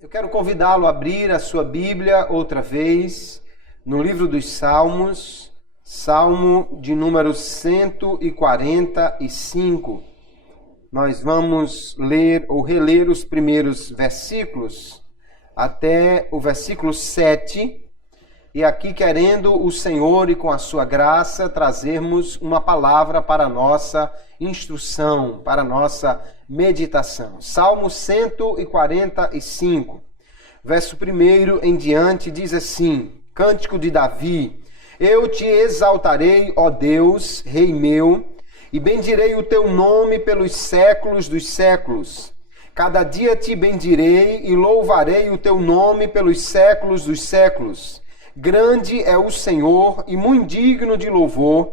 Eu quero convidá-lo a abrir a sua Bíblia outra vez no livro dos Salmos, Salmo de número 145. Nós vamos ler ou reler os primeiros versículos até o versículo 7. E aqui, querendo o Senhor e com a sua graça, trazermos uma palavra para a nossa instrução, para a nossa meditação. Salmo 145, verso 1 em diante, diz assim: Cântico de Davi. Eu te exaltarei, ó Deus, Rei meu, e bendirei o teu nome pelos séculos dos séculos. Cada dia te bendirei e louvarei o teu nome pelos séculos dos séculos. Grande é o Senhor e muito digno de louvor,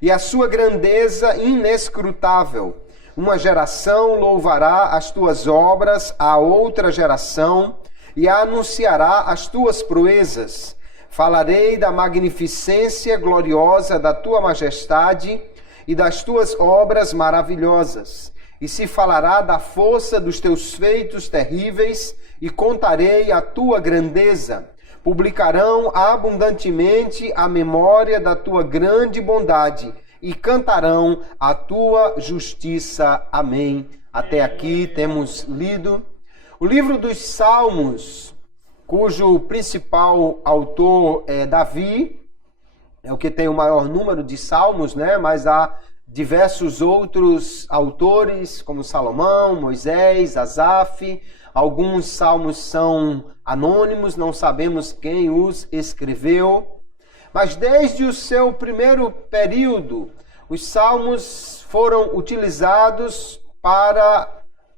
e a sua grandeza inescrutável. Uma geração louvará as tuas obras à outra geração, e anunciará as tuas proezas. Falarei da magnificência gloriosa da tua majestade e das tuas obras maravilhosas. E se falará da força dos teus feitos terríveis, e contarei a tua grandeza. Publicarão abundantemente a memória da tua grande bondade, e cantarão a tua justiça. Amém. Até aqui temos lido o livro dos Salmos, cujo principal autor é Davi, é o que tem o maior número de salmos, né? Mas há diversos outros autores, como Salomão, Moisés, Asaf. Alguns salmos são anônimos, não sabemos quem os escreveu. Mas desde o seu primeiro período, os salmos foram utilizados para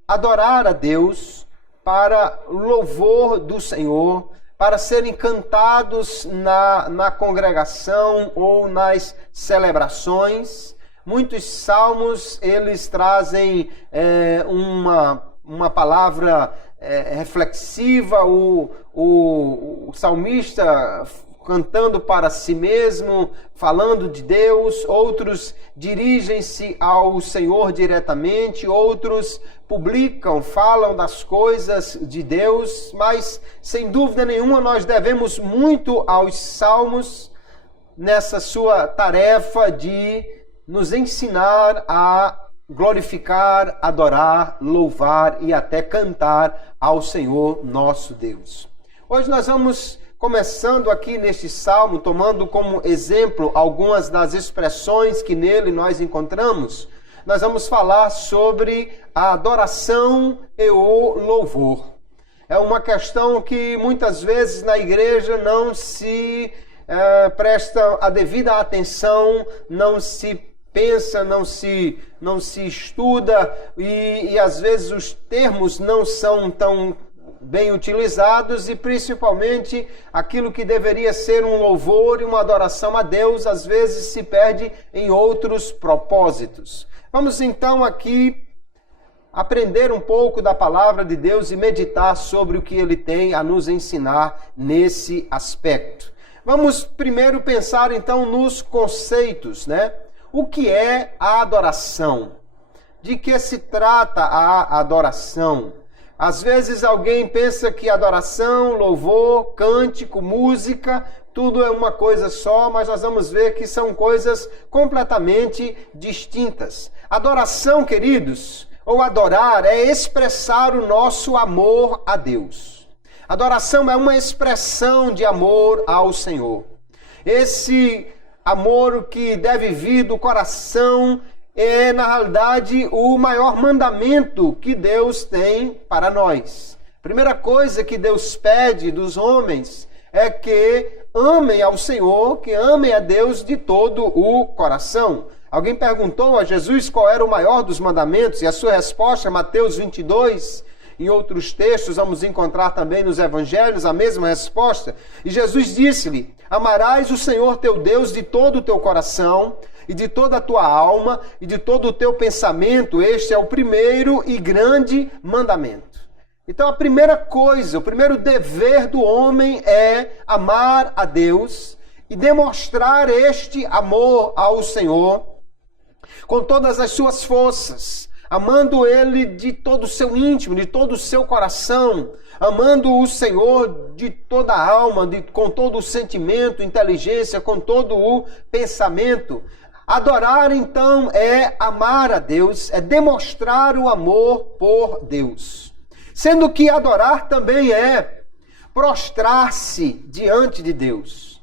adorar a Deus, para louvor do Senhor, para serem cantados na congregação ou nas celebrações. Muitos salmos, eles trazem uma palavra reflexiva, o salmista cantando para si mesmo, falando de Deus. Outros dirigem-se ao Senhor diretamente, outros publicam, falam das coisas de Deus, mas sem dúvida nenhuma nós devemos muito aos salmos nessa sua tarefa de nos ensinar a glorificar, adorar, louvar e até cantar ao Senhor nosso Deus. Hoje nós vamos começando aqui neste salmo, tomando como exemplo algumas das expressões que nele nós encontramos. Nós vamos falar sobre a adoração e o louvor. É uma questão que muitas vezes na igreja não se presta a devida atenção, não se pensa, não se estuda e às vezes os termos não são tão bem utilizados, e principalmente aquilo que deveria ser um louvor e uma adoração a Deus às vezes se perde em outros propósitos. Vamos então aqui aprender um pouco da palavra de Deus e meditar sobre o que ele tem a nos ensinar nesse aspecto. Vamos primeiro pensar então nos conceitos, né? O que é a adoração? De que se trata a adoração? Às vezes alguém pensa que adoração, louvor, cântico, música, tudo é uma coisa só, mas nós vamos ver que são coisas completamente distintas. Adoração, queridos, ou adorar, é expressar o nosso amor a Deus. Adoração é uma expressão de amor ao Senhor. Esse amor que deve vir do coração é, na realidade, o maior mandamento que Deus tem para nós. Primeira coisa que Deus pede dos homens é que amem ao Senhor, que amem a Deus de todo o coração. Alguém perguntou a Jesus qual era o maior dos mandamentos, e a sua resposta, Mateus 22, em outros textos vamos encontrar também nos evangelhos a mesma resposta. E Jesus disse-lhe: amarás o Senhor teu Deus de todo o teu coração, e de toda a tua alma, e de todo o teu pensamento. Este é o primeiro e grande mandamento. Então a primeira coisa, o primeiro dever do homem é amar a Deus e demonstrar este amor ao Senhor com todas as suas forças, amando Ele de todo o seu íntimo, de todo o seu coração, amando o Senhor de toda a alma, com todo o sentimento, inteligência, com todo o pensamento. Adorar, então, é amar a Deus, é demonstrar o amor por Deus. Sendo que adorar também é prostrar-se diante de Deus.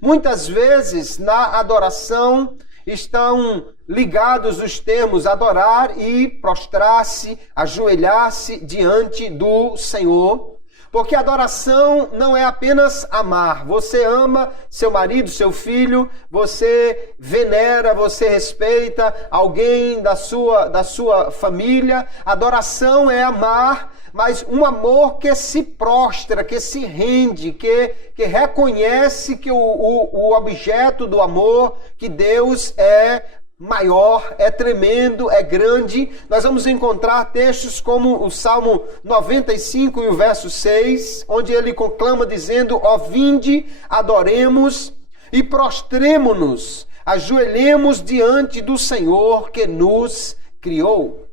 Muitas vezes, na adoração, estão ligados os termos adorar e prostrar-se, ajoelhar-se diante do Senhor, porque adoração não é apenas amar. Você ama seu marido, seu filho, você venera, você respeita alguém da sua família. Adoração é amar, mas um amor que se prostra, que se rende, que reconhece que o objeto do amor, que Deus é maior, é tremendo, é grande. Nós vamos encontrar textos como o Salmo 95 e o verso 6, onde ele conclama dizendo: ó, vinde, adoremos e prostremo-nos, ajoelhemos diante do Senhor que nos criou.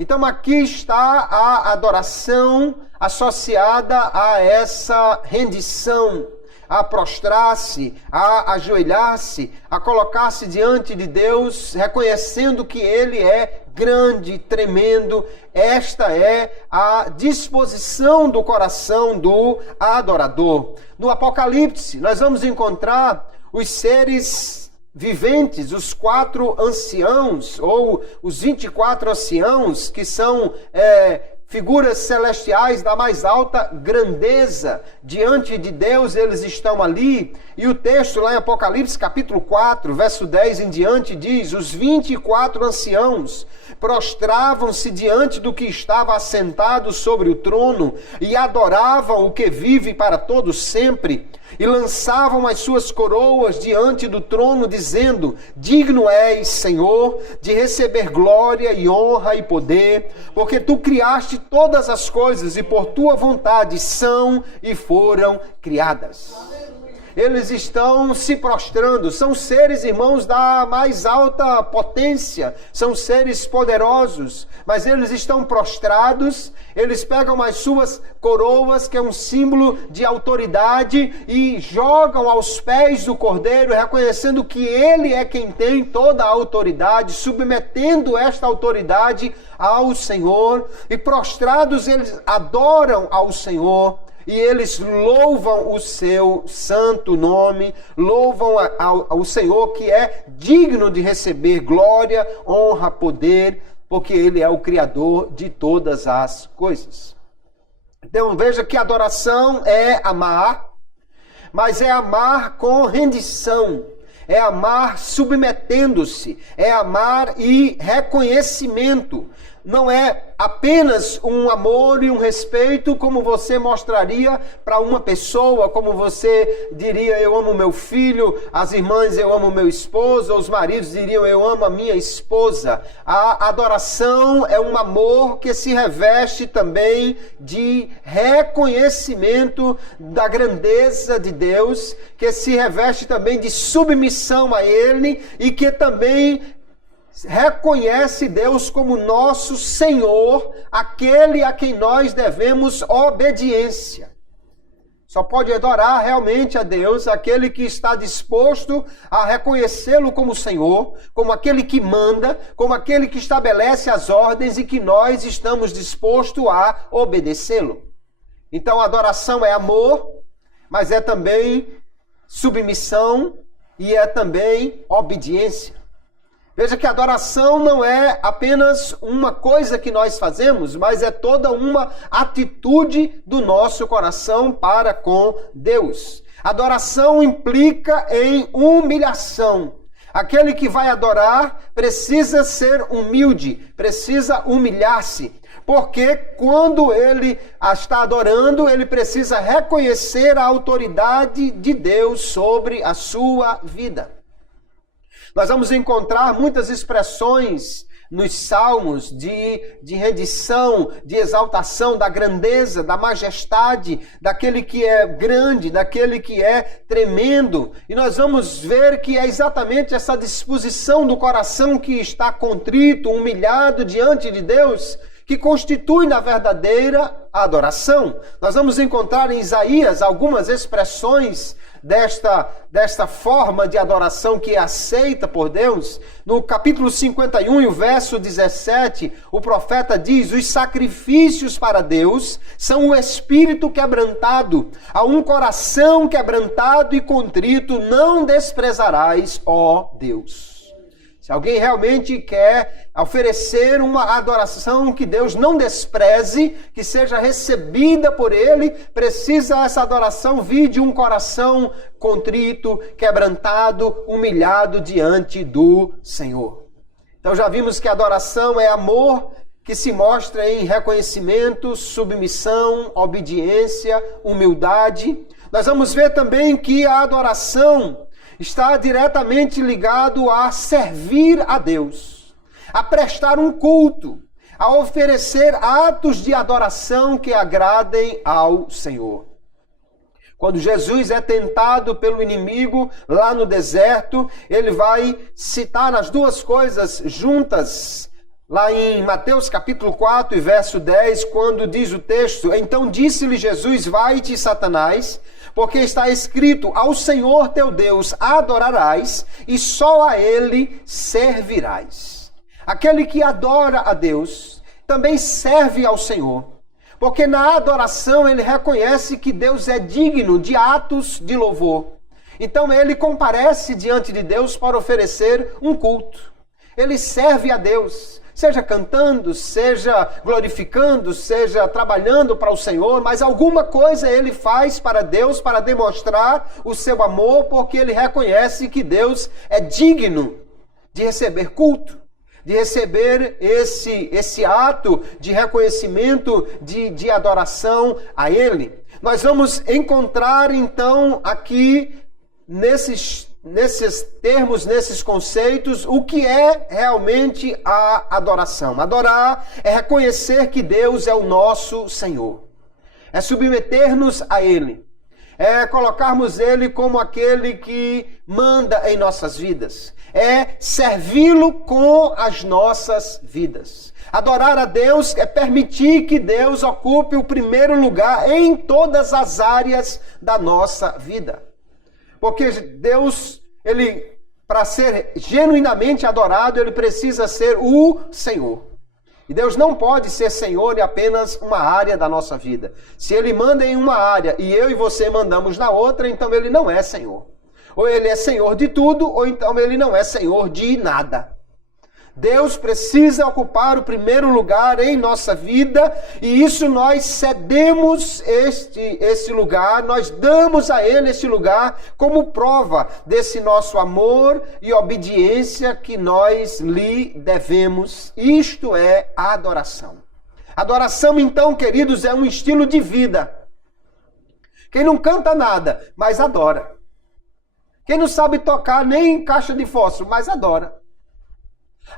Então aqui está a adoração associada a essa rendição, a prostrar-se, a ajoelhar-se, a colocar-se diante de Deus, reconhecendo que Ele é grande, tremendo. Esta é a disposição do coração do adorador. No Apocalipse, nós vamos encontrar os seres viventes, os 4 anciãos, ou os 24 anciãos, que são figuras celestiais da mais alta grandeza. Diante de Deus eles estão ali, e o texto lá em Apocalipse capítulo 4, verso 10 em diante diz: os 24 anciãos prostravam-se diante do que estava assentado sobre o trono e adoravam o que vive para todo sempre, e lançavam as suas coroas diante do trono, dizendo: digno és, Senhor, de receber glória e honra e poder, porque tu criaste todas as coisas e por tua vontade são e foram criadas. Eles estão se prostrando, são seres, irmãos, da mais alta potência, são seres poderosos, mas eles estão prostrados. Eles pegam as suas coroas, que é um símbolo de autoridade, e jogam aos pés do Cordeiro, reconhecendo que Ele é quem tem toda a autoridade, submetendo esta autoridade ao Senhor, e prostrados eles adoram ao Senhor, e eles louvam o seu santo nome, louvam ao Senhor, que é digno de receber glória, honra, poder, porque Ele é o Criador de todas as coisas. Então veja que adoração é amar, mas é amar com rendição, é amar submetendo-se, é amar e reconhecimento. Não é apenas um amor e um respeito como você mostraria para uma pessoa, como você diria: eu amo meu filho, as irmãs: eu amo meu esposo, os maridos diriam: eu amo a minha esposa. A adoração é um amor que se reveste também de reconhecimento da grandeza de Deus, que se reveste também de submissão a Ele, e que também reconhece Deus como nosso Senhor, aquele a quem nós devemos obediência. Só pode adorar realmente a Deus aquele que está disposto a reconhecê-lo como Senhor, como aquele que manda, como aquele que estabelece as ordens e que nós estamos dispostos a obedecê-lo. Então, a adoração é amor, mas é também submissão e é também obediência. Veja que a adoração não é apenas uma coisa que nós fazemos, mas é toda uma atitude do nosso coração para com Deus. Adoração implica em humilhação. Aquele que vai adorar precisa ser humilde, precisa humilhar-se, porque quando ele está adorando, ele precisa reconhecer a autoridade de Deus sobre a sua vida. Nós vamos encontrar muitas expressões nos salmos de rendição, de exaltação da grandeza, da majestade, daquele que é grande, daquele que é tremendo. E nós vamos ver que é exatamente essa disposição do coração que está contrito, humilhado diante de Deus, que constitui na verdadeira adoração. Nós vamos encontrar em Isaías algumas expressões desta forma de adoração que é aceita por Deus. No capítulo 51 e o verso 17, o profeta diz: os sacrifícios para Deus são o espírito quebrantado, a um coração quebrantado e contrito não desprezarás, ó Deus. Se alguém realmente quer oferecer uma adoração que Deus não despreze, que seja recebida por Ele, precisa essa adoração vir de um coração contrito, quebrantado, humilhado diante do Senhor. Então já vimos que a adoração é amor que se mostra em reconhecimento, submissão, obediência, humildade. Nós vamos ver também que a adoração está diretamente ligado a servir a Deus, a prestar um culto, a oferecer atos de adoração que agradem ao Senhor. Quando Jesus é tentado pelo inimigo lá no deserto, ele vai citar as duas coisas juntas, lá em Mateus capítulo 4 e verso 10, quando diz o texto: então disse-lhe Jesus: vai-te, Satanás, porque está escrito, ao Senhor teu Deus adorarás e só a Ele servirás. Aquele que adora a Deus também serve ao Senhor, porque na adoração ele reconhece que Deus é digno de atos de louvor. Então ele comparece diante de Deus para oferecer um culto. Ele serve a Deus, seja cantando, seja glorificando, seja trabalhando para o Senhor, mas alguma coisa ele faz para Deus para demonstrar o seu amor, porque ele reconhece que Deus é digno de receber culto, de receber esse ato de reconhecimento, de adoração a Ele. Nós vamos encontrar então aqui nesses termos, nesses conceitos, o que é realmente a adoração. Adorar é reconhecer que Deus é o nosso Senhor, é submeter-nos a Ele, é colocarmos Ele como aquele que manda em nossas vidas, é servi-lo com as nossas vidas. Adorar a Deus é permitir que Deus ocupe o primeiro lugar em todas as áreas da nossa vida. Porque Deus, ele, para ser genuinamente adorado, ele precisa ser o Senhor. E Deus não pode ser Senhor em apenas uma área da nossa vida. Se Ele manda em uma área e eu e você mandamos na outra, então Ele não é Senhor. Ou Ele é Senhor de tudo, ou então Ele não é Senhor de nada. Deus precisa ocupar o primeiro lugar em nossa vida, e isso nós cedemos esse lugar, nós damos a Ele esse lugar como prova desse nosso amor e obediência que nós lhe devemos. Isto é a adoração. Adoração, então, queridos, é um estilo de vida. Quem não canta nada, mas adora. Quem não sabe tocar nem caixa de fósforo, mas adora.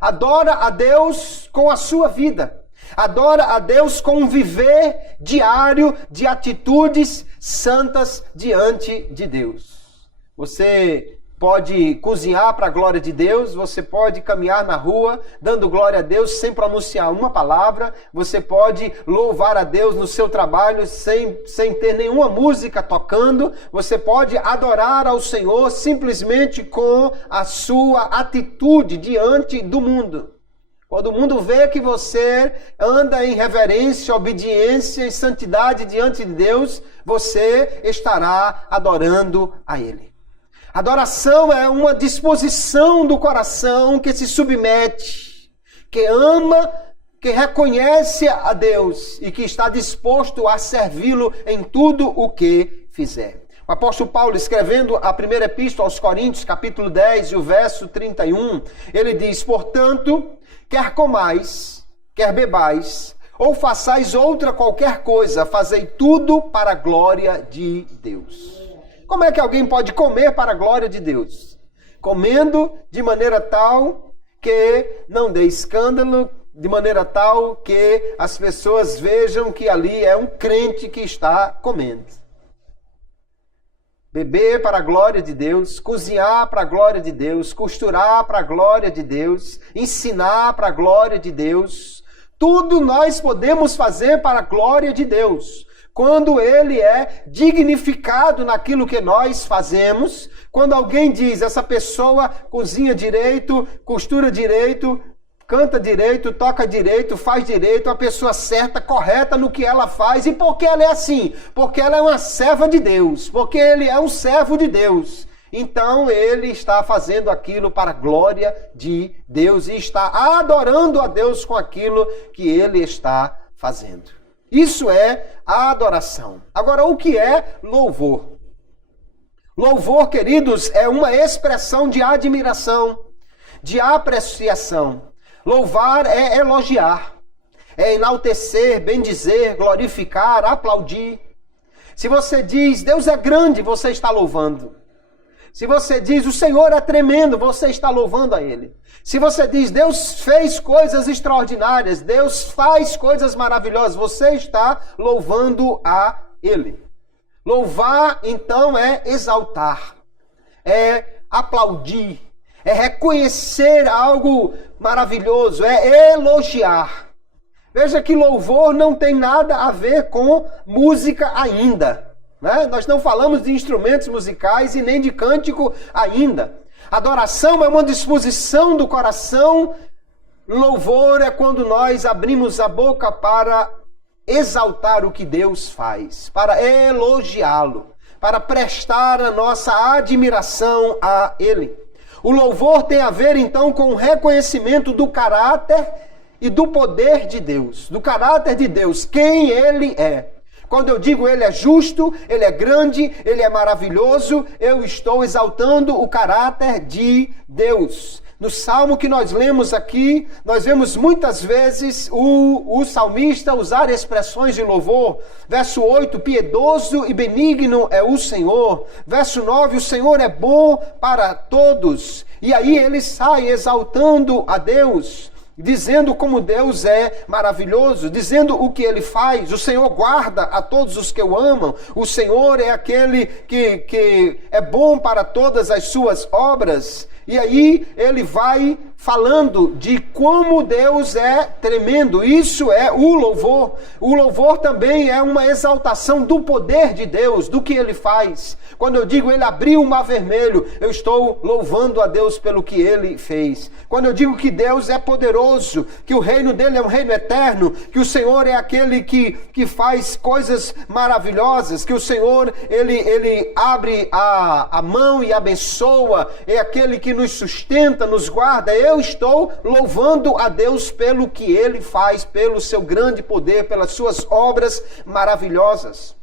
Adora a Deus com a sua vida. Adora a Deus com um viver diário de atitudes santas diante de Deus. Você pode cozinhar para a glória de Deus, você pode caminhar na rua dando glória a Deus sem pronunciar uma palavra, você pode louvar a Deus no seu trabalho sem ter nenhuma música tocando, você pode adorar ao Senhor simplesmente com a sua atitude diante do mundo. Quando o mundo vê que você anda em reverência, obediência e santidade diante de Deus, você estará adorando a Ele. Adoração é uma disposição do coração que se submete, que ama, que reconhece a Deus e que está disposto a servi-lo em tudo o que fizer. O apóstolo Paulo, escrevendo a primeira epístola aos Coríntios, capítulo 10 e o verso 31, ele diz: portanto, quer comais, quer bebais, ou façais outra qualquer coisa, fazei tudo para a glória de Deus. Como é que alguém pode comer para a glória de Deus? Comendo de maneira tal que não dê escândalo, de maneira tal que as pessoas vejam que ali é um crente que está comendo. Beber para a glória de Deus, cozinhar para a glória de Deus, costurar para a glória de Deus, ensinar para a glória de Deus. Tudo nós podemos fazer para a glória de Deus. Quando Ele é dignificado naquilo que nós fazemos, quando alguém diz, essa pessoa cozinha direito, costura direito, canta direito, toca direito, faz direito, a pessoa certa, correta no que ela faz. E por que ela é assim? Porque ela é uma serva de Deus, porque ele é um servo de Deus. Então ele está fazendo aquilo para a glória de Deus e está adorando a Deus com aquilo que ele está fazendo. Isso é a adoração. Agora, o que é louvor? Louvor, queridos, é uma expressão de admiração, de apreciação. Louvar é elogiar, é enaltecer, bendizer, glorificar, aplaudir. Se você diz, Deus é grande, você está louvando. Se você diz, o Senhor é tremendo, você está louvando a Ele. Se você diz, Deus fez coisas extraordinárias, Deus faz coisas maravilhosas, você está louvando a Ele. Louvar, então, é exaltar, é aplaudir, é reconhecer algo maravilhoso, é elogiar. Veja que louvor não tem nada a ver com música ainda, né? Nós não falamos de instrumentos musicais e nem de cântico ainda. Adoração é uma disposição do coração. Louvor é quando nós abrimos a boca para exaltar o que Deus faz, para elogiá-lo, para prestar a nossa admiração a Ele. O louvor tem a ver, então, com o reconhecimento do caráter e do poder de Deus. Do caráter de Deus, quem Ele é. Quando eu digo Ele é justo, Ele é grande, Ele é maravilhoso, eu estou exaltando o caráter de Deus. No salmo que nós lemos aqui, nós vemos muitas vezes o salmista usar expressões de louvor. Verso 8, piedoso e benigno é o Senhor. Verso 9, o Senhor é bom para todos. E aí ele sai exaltando a Deus, dizendo como Deus é maravilhoso, dizendo o que Ele faz. O Senhor guarda a todos os que o amam. O Senhor é aquele que é bom para todas as suas obras. E aí ele vai falando de como Deus é tremendo. Isso é o louvor. O louvor também é uma exaltação do poder de Deus, do que Ele faz. Quando eu digo Ele abriu o mar vermelho, eu estou louvando a Deus pelo que Ele fez. Quando eu digo que Deus é poderoso, que o reino dele é um reino eterno, que o Senhor é aquele que faz coisas maravilhosas, que o Senhor, Ele abre a mão e abençoa, é aquele que nos sustenta, nos guarda, eu estou louvando a Deus pelo que Ele faz, pelo seu grande poder, pelas suas obras maravilhosas.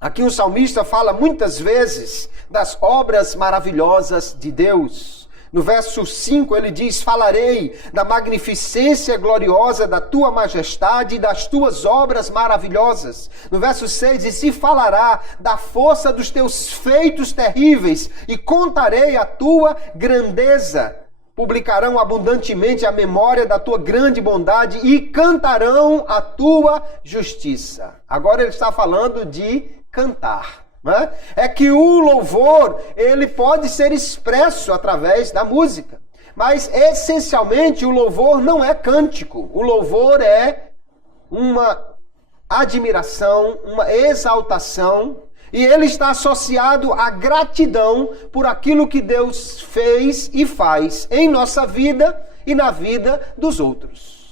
Aqui o salmista fala muitas vezes das obras maravilhosas de Deus. No verso 5 ele diz, falarei da magnificência gloriosa da tua majestade e das tuas obras maravilhosas. No verso 6 diz, se falará da força dos teus feitos terríveis e contarei a tua grandeza. Publicarão abundantemente a memória da tua grande bondade e cantarão a tua justiça. Agora ele está falando de cantar. Né? É que o louvor, ele pode ser expresso através da música. Mas, essencialmente, o louvor não é cântico. O louvor é uma admiração, uma exaltação. E ele está associado à gratidão por aquilo que Deus fez e faz em nossa vida e na vida dos outros.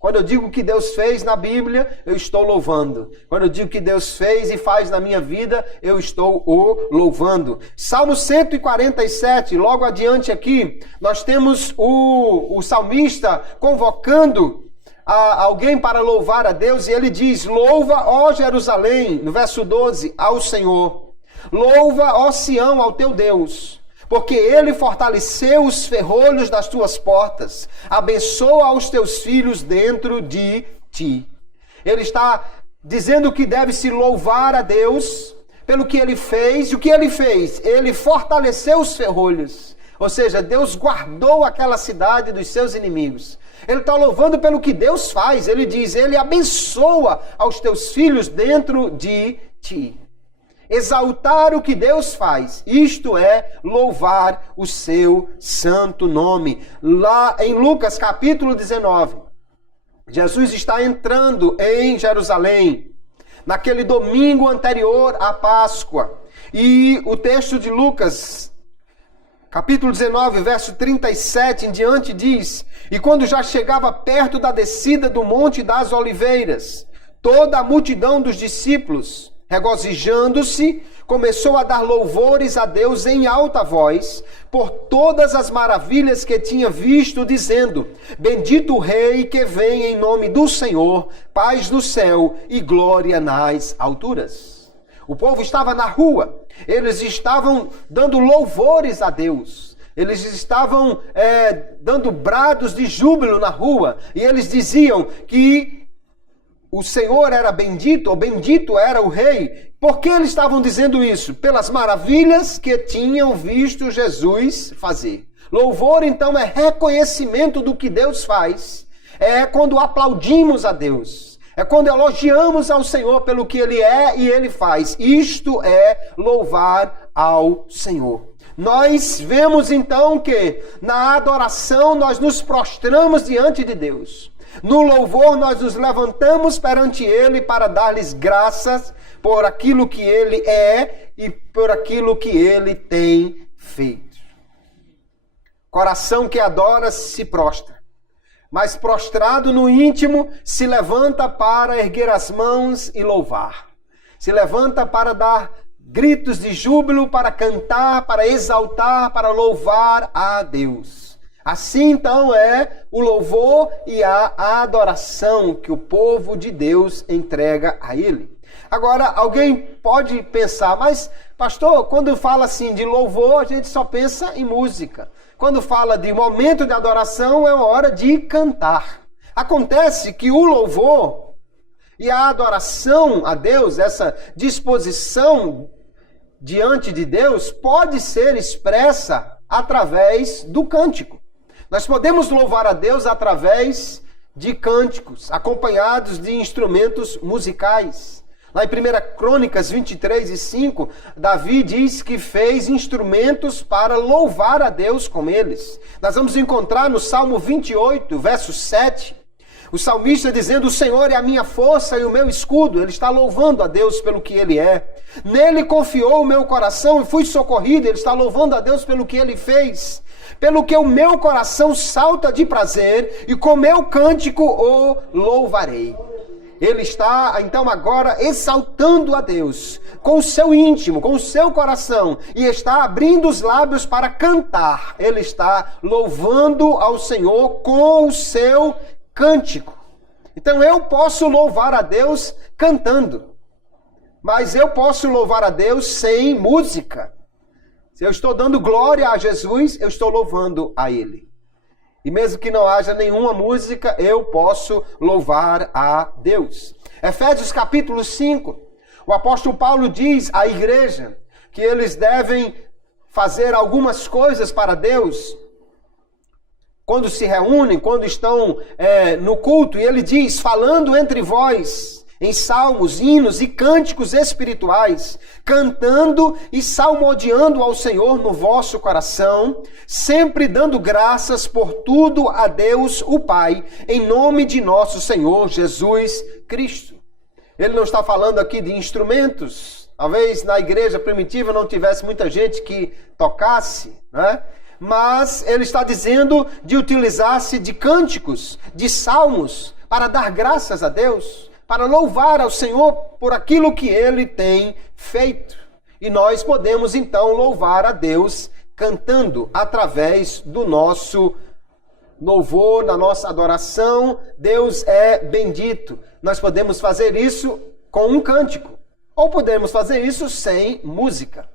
Quando eu digo que Deus fez na Bíblia, eu estou louvando. Quando eu digo que Deus fez e faz na minha vida, eu estou o louvando. Salmo 147, logo adiante aqui, nós temos o salmista convocando alguém para louvar a Deus, e ele diz, louva, ó Jerusalém, no verso 12, ao Senhor. Louva, ó Sião, ao teu Deus. Porque Ele fortaleceu os ferrolhos das tuas portas, abençoa os teus filhos dentro de ti. Ele está dizendo que deve se louvar a Deus pelo que Ele fez. E o que Ele fez? Ele fortaleceu os ferrolhos. Ou seja, Deus guardou aquela cidade dos seus inimigos. Ele está louvando pelo que Deus faz. Ele diz, ele abençoa aos teus filhos dentro de ti. Exaltar o que Deus faz, isto é louvar o seu santo nome. Lá em Lucas capítulo 19, Jesus está entrando em Jerusalém, naquele domingo anterior à Páscoa. E o texto de Lucas, capítulo 19, verso 37 em diante diz, e quando já chegava perto da descida do Monte das Oliveiras, toda a multidão dos discípulos, regozijando-se, começou a dar louvores a Deus em alta voz, por todas as maravilhas que tinha visto, dizendo, bendito o Rei que vem em nome do Senhor, paz no céu e glória nas alturas. O povo estava na rua, eles estavam dando louvores a Deus, eles estavam dando brados de júbilo na rua, e eles diziam que o Senhor era bendito, ou bendito era o Rei. Por que eles estavam dizendo isso? Pelas maravilhas que tinham visto Jesus fazer. Louvor, então, é reconhecimento do que Deus faz. É quando aplaudimos a Deus. É quando elogiamos ao Senhor pelo que Ele é e Ele faz. Isto é louvar ao Senhor. Nós vemos, então, que na adoração nós nos prostramos diante de Deus. No louvor, nós nos levantamos perante Ele para dar-lhes graças por aquilo que Ele é e por aquilo que Ele tem feito. Coração que adora se prostra, mas prostrado no íntimo se levanta para erguer as mãos e louvar. Se levanta para dar gritos de júbilo, para cantar, para exaltar, para louvar a Deus. Assim, então, é o louvor e a adoração que o povo de Deus entrega a Ele. Agora, alguém pode pensar, mas, pastor, quando fala assim de louvor, a gente só pensa em música. Quando fala de momento de adoração, é uma hora de cantar. Acontece que o louvor e a adoração a Deus, essa disposição diante de Deus, pode ser expressa através do cântico. Nós podemos louvar a Deus através de cânticos, acompanhados de instrumentos musicais. Lá em 1 Crônicas 23 e 5, Davi diz que fez instrumentos para louvar a Deus com eles. Nós vamos encontrar no Salmo 28, verso 7, o salmista dizendo, o Senhor é a minha força e o meu escudo. Ele está louvando a Deus pelo que Ele é. Nele confiou o meu coração e fui socorrido. Ele está louvando a Deus pelo que Ele fez. Pelo que o meu coração salta de prazer e com meu cântico o louvarei. Ele está, então, agora exaltando a Deus com o seu íntimo, com o seu coração, e está abrindo os lábios para cantar. Ele está louvando ao Senhor com o seu cântico. Então, eu posso louvar a Deus cantando, mas eu posso louvar a Deus sem música. Se eu estou dando glória a Jesus, eu estou louvando a Ele. E mesmo que não haja nenhuma música, eu posso louvar a Deus. Efésios capítulo 5, o apóstolo Paulo diz à igreja que eles devem fazer algumas coisas para Deus quando se reúnem, quando estão no culto. E ele diz, falando entre vós, em salmos, hinos e cânticos espirituais, cantando e salmodiando ao Senhor no vosso coração, sempre dando graças por tudo a Deus o Pai, em nome de nosso Senhor Jesus Cristo. Ele não está falando aqui de instrumentos. Talvez na igreja primitiva não tivesse muita gente que tocasse, né? Mas ele está dizendo de utilizar-se de cânticos, de salmos, para dar graças a Deus, para louvar ao Senhor por aquilo que Ele tem feito. E nós podemos então louvar a Deus cantando através do nosso louvor, da nossa adoração. Deus é bendito. Nós podemos fazer isso com um cântico, ou podemos fazer isso sem música.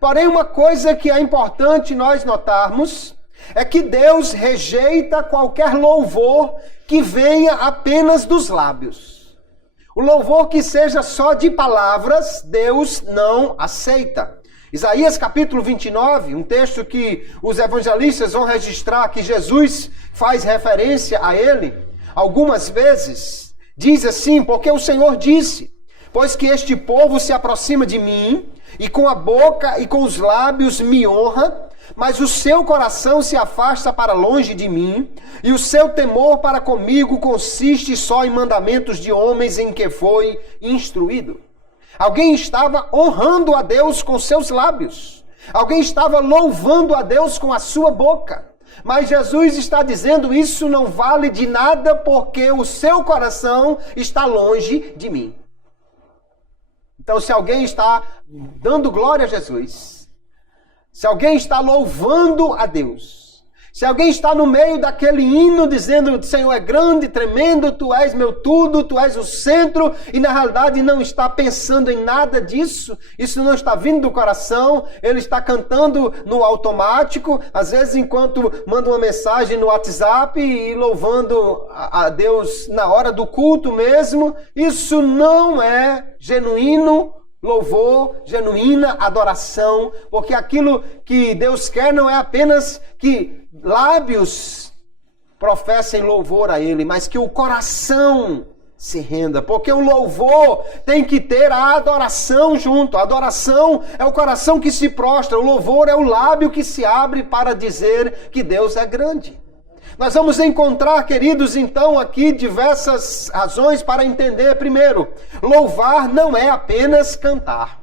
Porém, uma coisa que é importante nós notarmos é que Deus rejeita qualquer louvor que venha apenas dos lábios. O louvor que seja só de palavras, Deus não aceita. Isaías capítulo 29, um texto que os evangelistas vão registrar que Jesus faz referência a ele algumas vezes, diz assim: porque o Senhor disse, pois que este povo se aproxima de mim, e com a boca e com os lábios me honra, mas o seu coração se afasta para longe de mim, e o seu temor para comigo consiste só em mandamentos de homens em que foi instruído. Alguém estava honrando a Deus com seus lábios. Alguém estava louvando a Deus com a sua boca. Mas Jesus está dizendo: isso não vale de nada porque o seu coração está longe de mim. Então, se alguém está dando glória a Jesus, se alguém está louvando a Deus, se alguém está no meio daquele hino dizendo: o Senhor é grande, tremendo, tu és meu tudo, tu és o centro, e na realidade não está pensando em nada disso, isso não está vindo do coração, ele está cantando no automático, às vezes enquanto manda uma mensagem no WhatsApp e louvando a Deus na hora do culto mesmo, isso não é genuíno louvor, genuína adoração, porque aquilo que Deus quer não é apenas que lábios professem louvor a Ele, mas que o coração se renda, porque o louvor tem que ter a adoração junto. A adoração é o coração que se prostra, o louvor é o lábio que se abre para dizer que Deus é grande. Nós vamos encontrar, queridos, então aqui diversas razões para entender. Primeiro, louvar não é apenas cantar.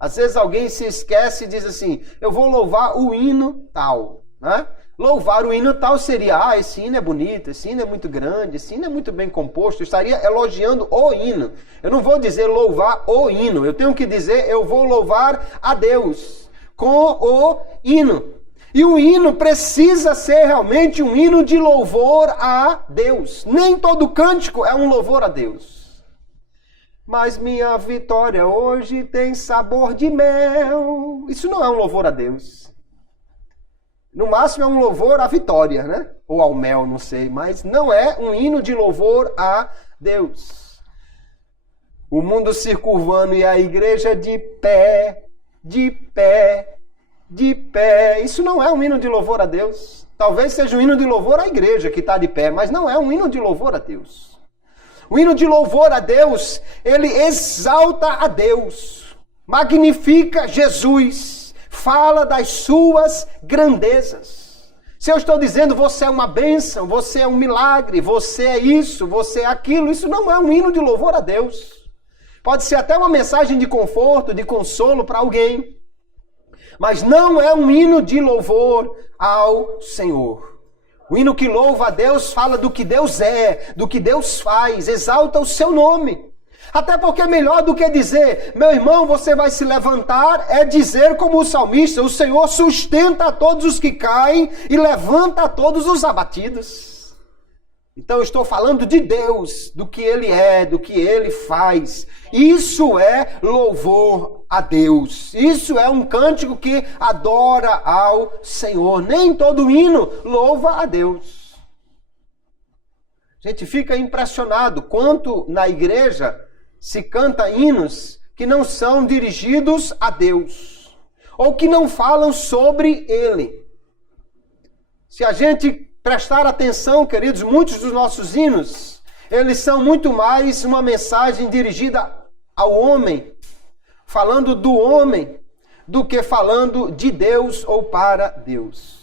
Às vezes alguém se esquece e diz assim: eu vou louvar o hino tal, né? Louvar o hino tal seria: esse hino é bonito, esse hino é muito grande, esse hino é muito bem composto. Eu estaria elogiando o hino. Eu não vou dizer louvar o hino, eu tenho que dizer: eu vou louvar a Deus com o hino. E o hino precisa ser realmente um hino de louvor a Deus. Nem todo cântico é um louvor a Deus. Mas minha vitória hoje tem sabor de mel. Isso não é um louvor a Deus. No máximo é um louvor à vitória, né? Ou ao mel, não sei. Mas não é um hino de louvor a Deus. O mundo se curvando e a igreja de pé, de pé, de pé. Isso não é um hino de louvor a Deus. Talvez seja um hino de louvor à igreja que está de pé, mas não é um hino de louvor a Deus. O hino de louvor a Deus, ele exalta a Deus, magnifica Jesus, fala das suas grandezas. Se eu estou dizendo você é uma bênção, você é um milagre, você é isso, você é aquilo, isso não é um hino de louvor a Deus. Pode ser até uma mensagem de conforto, de consolo para alguém, mas não é um hino de louvor ao Senhor. O hino que louva a Deus fala do que Deus é, do que Deus faz, exalta o seu nome. Até porque melhor do que dizer: meu irmão, você vai se levantar, é dizer como o salmista: o Senhor sustenta a todos os que caem e levanta a todos os abatidos. Então eu estou falando de Deus, do que Ele é, do que Ele faz. Isso é louvor a Deus. Isso é um cântico que adora ao Senhor. Nem todo hino louva a Deus. A gente fica impressionado quanto na igreja se canta hinos que não são dirigidos a Deus, ou que não falam sobre Ele. Se a gente prestar atenção, queridos, muitos dos nossos hinos, eles são muito mais uma mensagem dirigida ao homem, falando do homem, do que falando de Deus ou para Deus.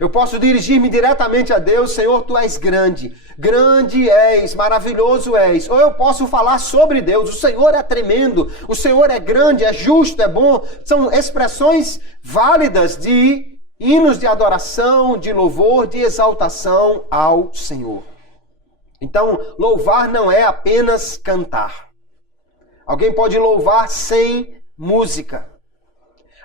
Eu posso dirigir-me diretamente a Deus: Senhor, Tu és grande, grande és, maravilhoso és. Ou eu posso falar sobre Deus: o Senhor é tremendo, o Senhor é grande, é justo, é bom. São expressões válidas de hinos de adoração, de louvor, de exaltação ao Senhor. Então, louvar não é apenas cantar. Alguém pode louvar sem música.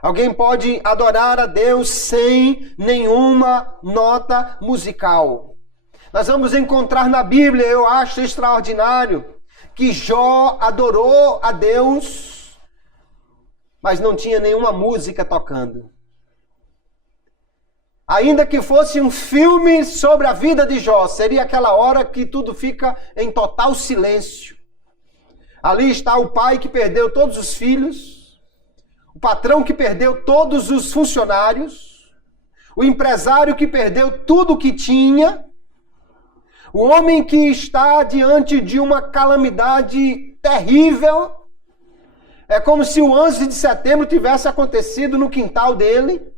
Alguém pode adorar a Deus sem nenhuma nota musical. Nós vamos encontrar na Bíblia, eu acho extraordinário, que Jó adorou a Deus, mas não tinha nenhuma música tocando. Ainda que fosse um filme sobre a vida de Jó, seria aquela hora que tudo fica em total silêncio. Ali está o pai que perdeu todos os filhos, o patrão que perdeu todos os funcionários, o empresário que perdeu tudo o que tinha, o homem que está diante de uma calamidade terrível. É como se o 11 de setembro tivesse acontecido no quintal dele.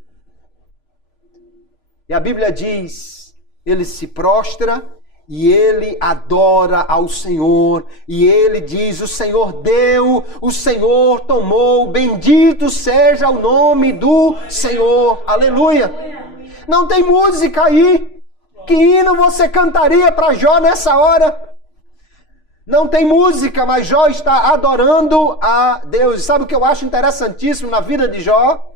E a Bíblia diz, ele se prostra e ele adora ao Senhor. E ele diz, o Senhor deu, o Senhor tomou, bendito seja o nome do Senhor. Aleluia. Não tem música aí. Que hino você cantaria para Jó nessa hora? Não tem música, mas Jó está adorando a Deus. Sabe o que eu acho interessantíssimo na vida de Jó?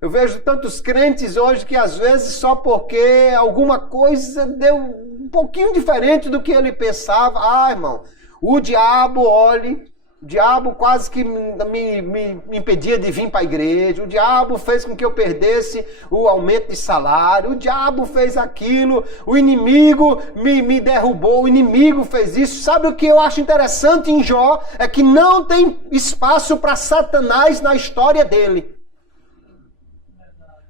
Eu vejo tantos crentes hoje que às vezes só porque alguma coisa deu um pouquinho diferente do que ele pensava. Ah, irmão, o diabo, olhe, o diabo quase que me impedia de vir para a igreja. O diabo fez com que eu perdesse o aumento de salário. O diabo fez aquilo. O inimigo me derrubou. O inimigo fez isso. Sabe o que eu acho interessante em Jó? É que não tem espaço para Satanás na história dele.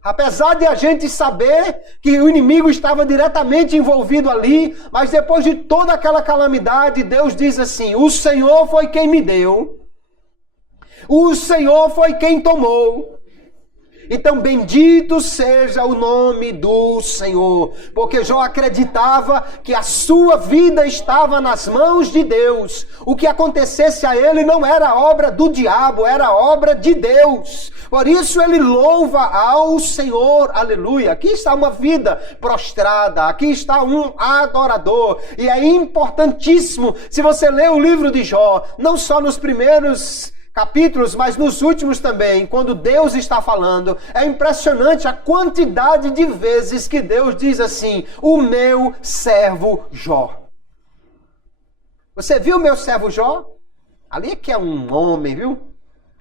Apesar de a gente saber que o inimigo estava diretamente envolvido ali, mas depois de toda aquela calamidade, Deus diz assim, o Senhor foi quem me deu, o Senhor foi quem tomou. Então, bendito seja o nome do Senhor, porque Jó acreditava que a sua vida estava nas mãos de Deus. O que acontecesse a ele não era obra do diabo, era obra de Deus. Por isso ele louva ao Senhor, aleluia. Aqui está uma vida prostrada, aqui está um adorador. E é importantíssimo, se você ler o livro de Jó, não só nos primeiros capítulos, mas nos últimos também, quando Deus está falando, é impressionante a quantidade de vezes que Deus diz assim, o meu servo Jó. Você viu o meu servo Jó? Ali é que é um homem, viu?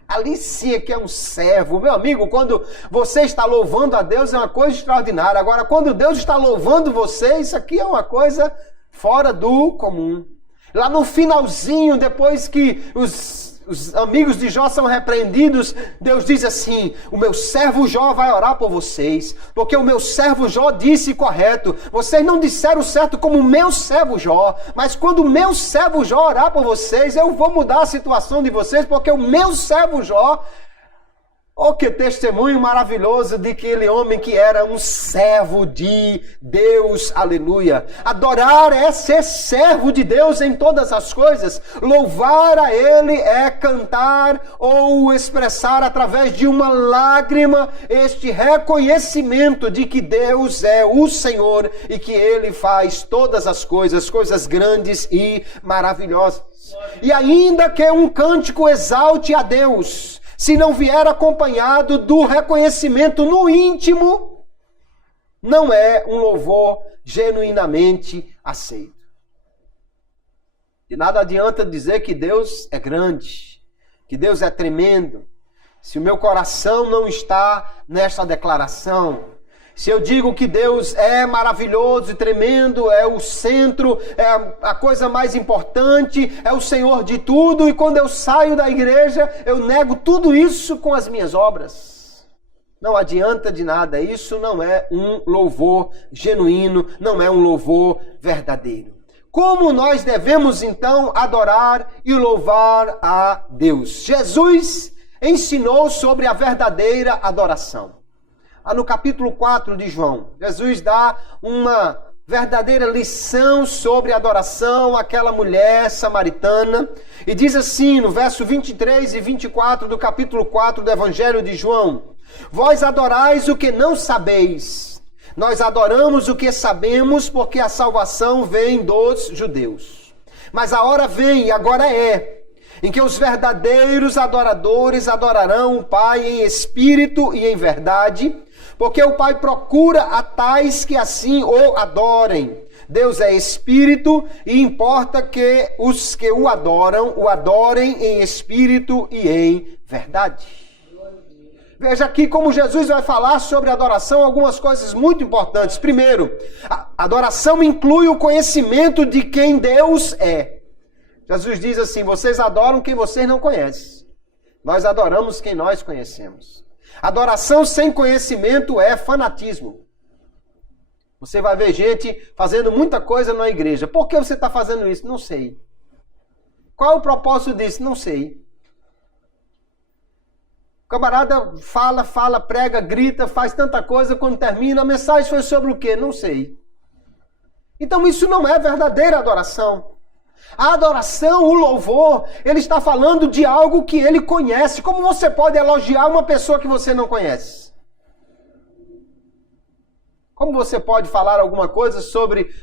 Ali sim é que é um servo. Meu amigo, quando você está louvando a Deus é uma coisa extraordinária. Agora, quando Deus está louvando você, isso aqui é uma coisa fora do comum. Lá no finalzinho, depois que os amigos de Jó são repreendidos, Deus diz assim, o meu servo Jó vai orar por vocês, porque o meu servo Jó disse correto. Vocês não disseram certo como o meu servo Jó, mas quando o meu servo Jó orar por vocês, eu vou mudar a situação de vocês, porque o meu servo Jó... Oh, que testemunho maravilhoso de aquele homem que era um servo de Deus, aleluia. Adorar é ser servo de Deus em todas as coisas. Louvar a Ele é cantar ou expressar através de uma lágrima este reconhecimento de que Deus é o Senhor e que Ele faz todas as coisas, coisas grandes e maravilhosas. E ainda que um cântico exalte a Deus, se não vier acompanhado do reconhecimento no íntimo, não é um louvor genuinamente aceito. De nada adianta dizer que Deus é grande, que Deus é tremendo, se o meu coração não está nesta declaração. Se eu digo que Deus é maravilhoso e tremendo, é o centro, é a coisa mais importante, é o Senhor de tudo, e quando eu saio da igreja, eu nego tudo isso com as minhas obras. Não adianta de nada, isso não é um louvor genuíno, não é um louvor verdadeiro. Como nós devemos então adorar e louvar a Deus? Jesus ensinou sobre a verdadeira adoração. No capítulo 4 de João, Jesus dá uma verdadeira lição sobre adoração àquela mulher samaritana. E diz assim, no verso 23 e 24 do capítulo 4 do Evangelho de João: vós adorais o que não sabeis, nós adoramos o que sabemos, porque a salvação vem dos judeus. Mas a hora vem, e agora é, em que os verdadeiros adoradores adorarão o Pai em espírito e em verdade, porque o Pai procura a tais que assim o adorem. Deus é espírito e importa que os que o adorem em espírito e em verdade. Veja aqui como Jesus vai falar sobre adoração, algumas coisas muito importantes. Primeiro, a adoração inclui o conhecimento de quem Deus é. Jesus diz assim, vocês adoram quem vocês não conhecem. Nós adoramos quem nós conhecemos. Adoração sem conhecimento é fanatismo. Você vai ver gente fazendo muita coisa na igreja. Por que você está fazendo isso? Não sei. Qual é o propósito disso? Não sei. O camarada fala, prega, grita, faz tanta coisa, quando termina, a mensagem foi sobre o quê? Não sei. Então isso não é verdadeira adoração. A adoração, o louvor, ele está falando de algo que ele conhece. Como você pode elogiar uma pessoa que você não conhece? Como você pode falar alguma coisa sobre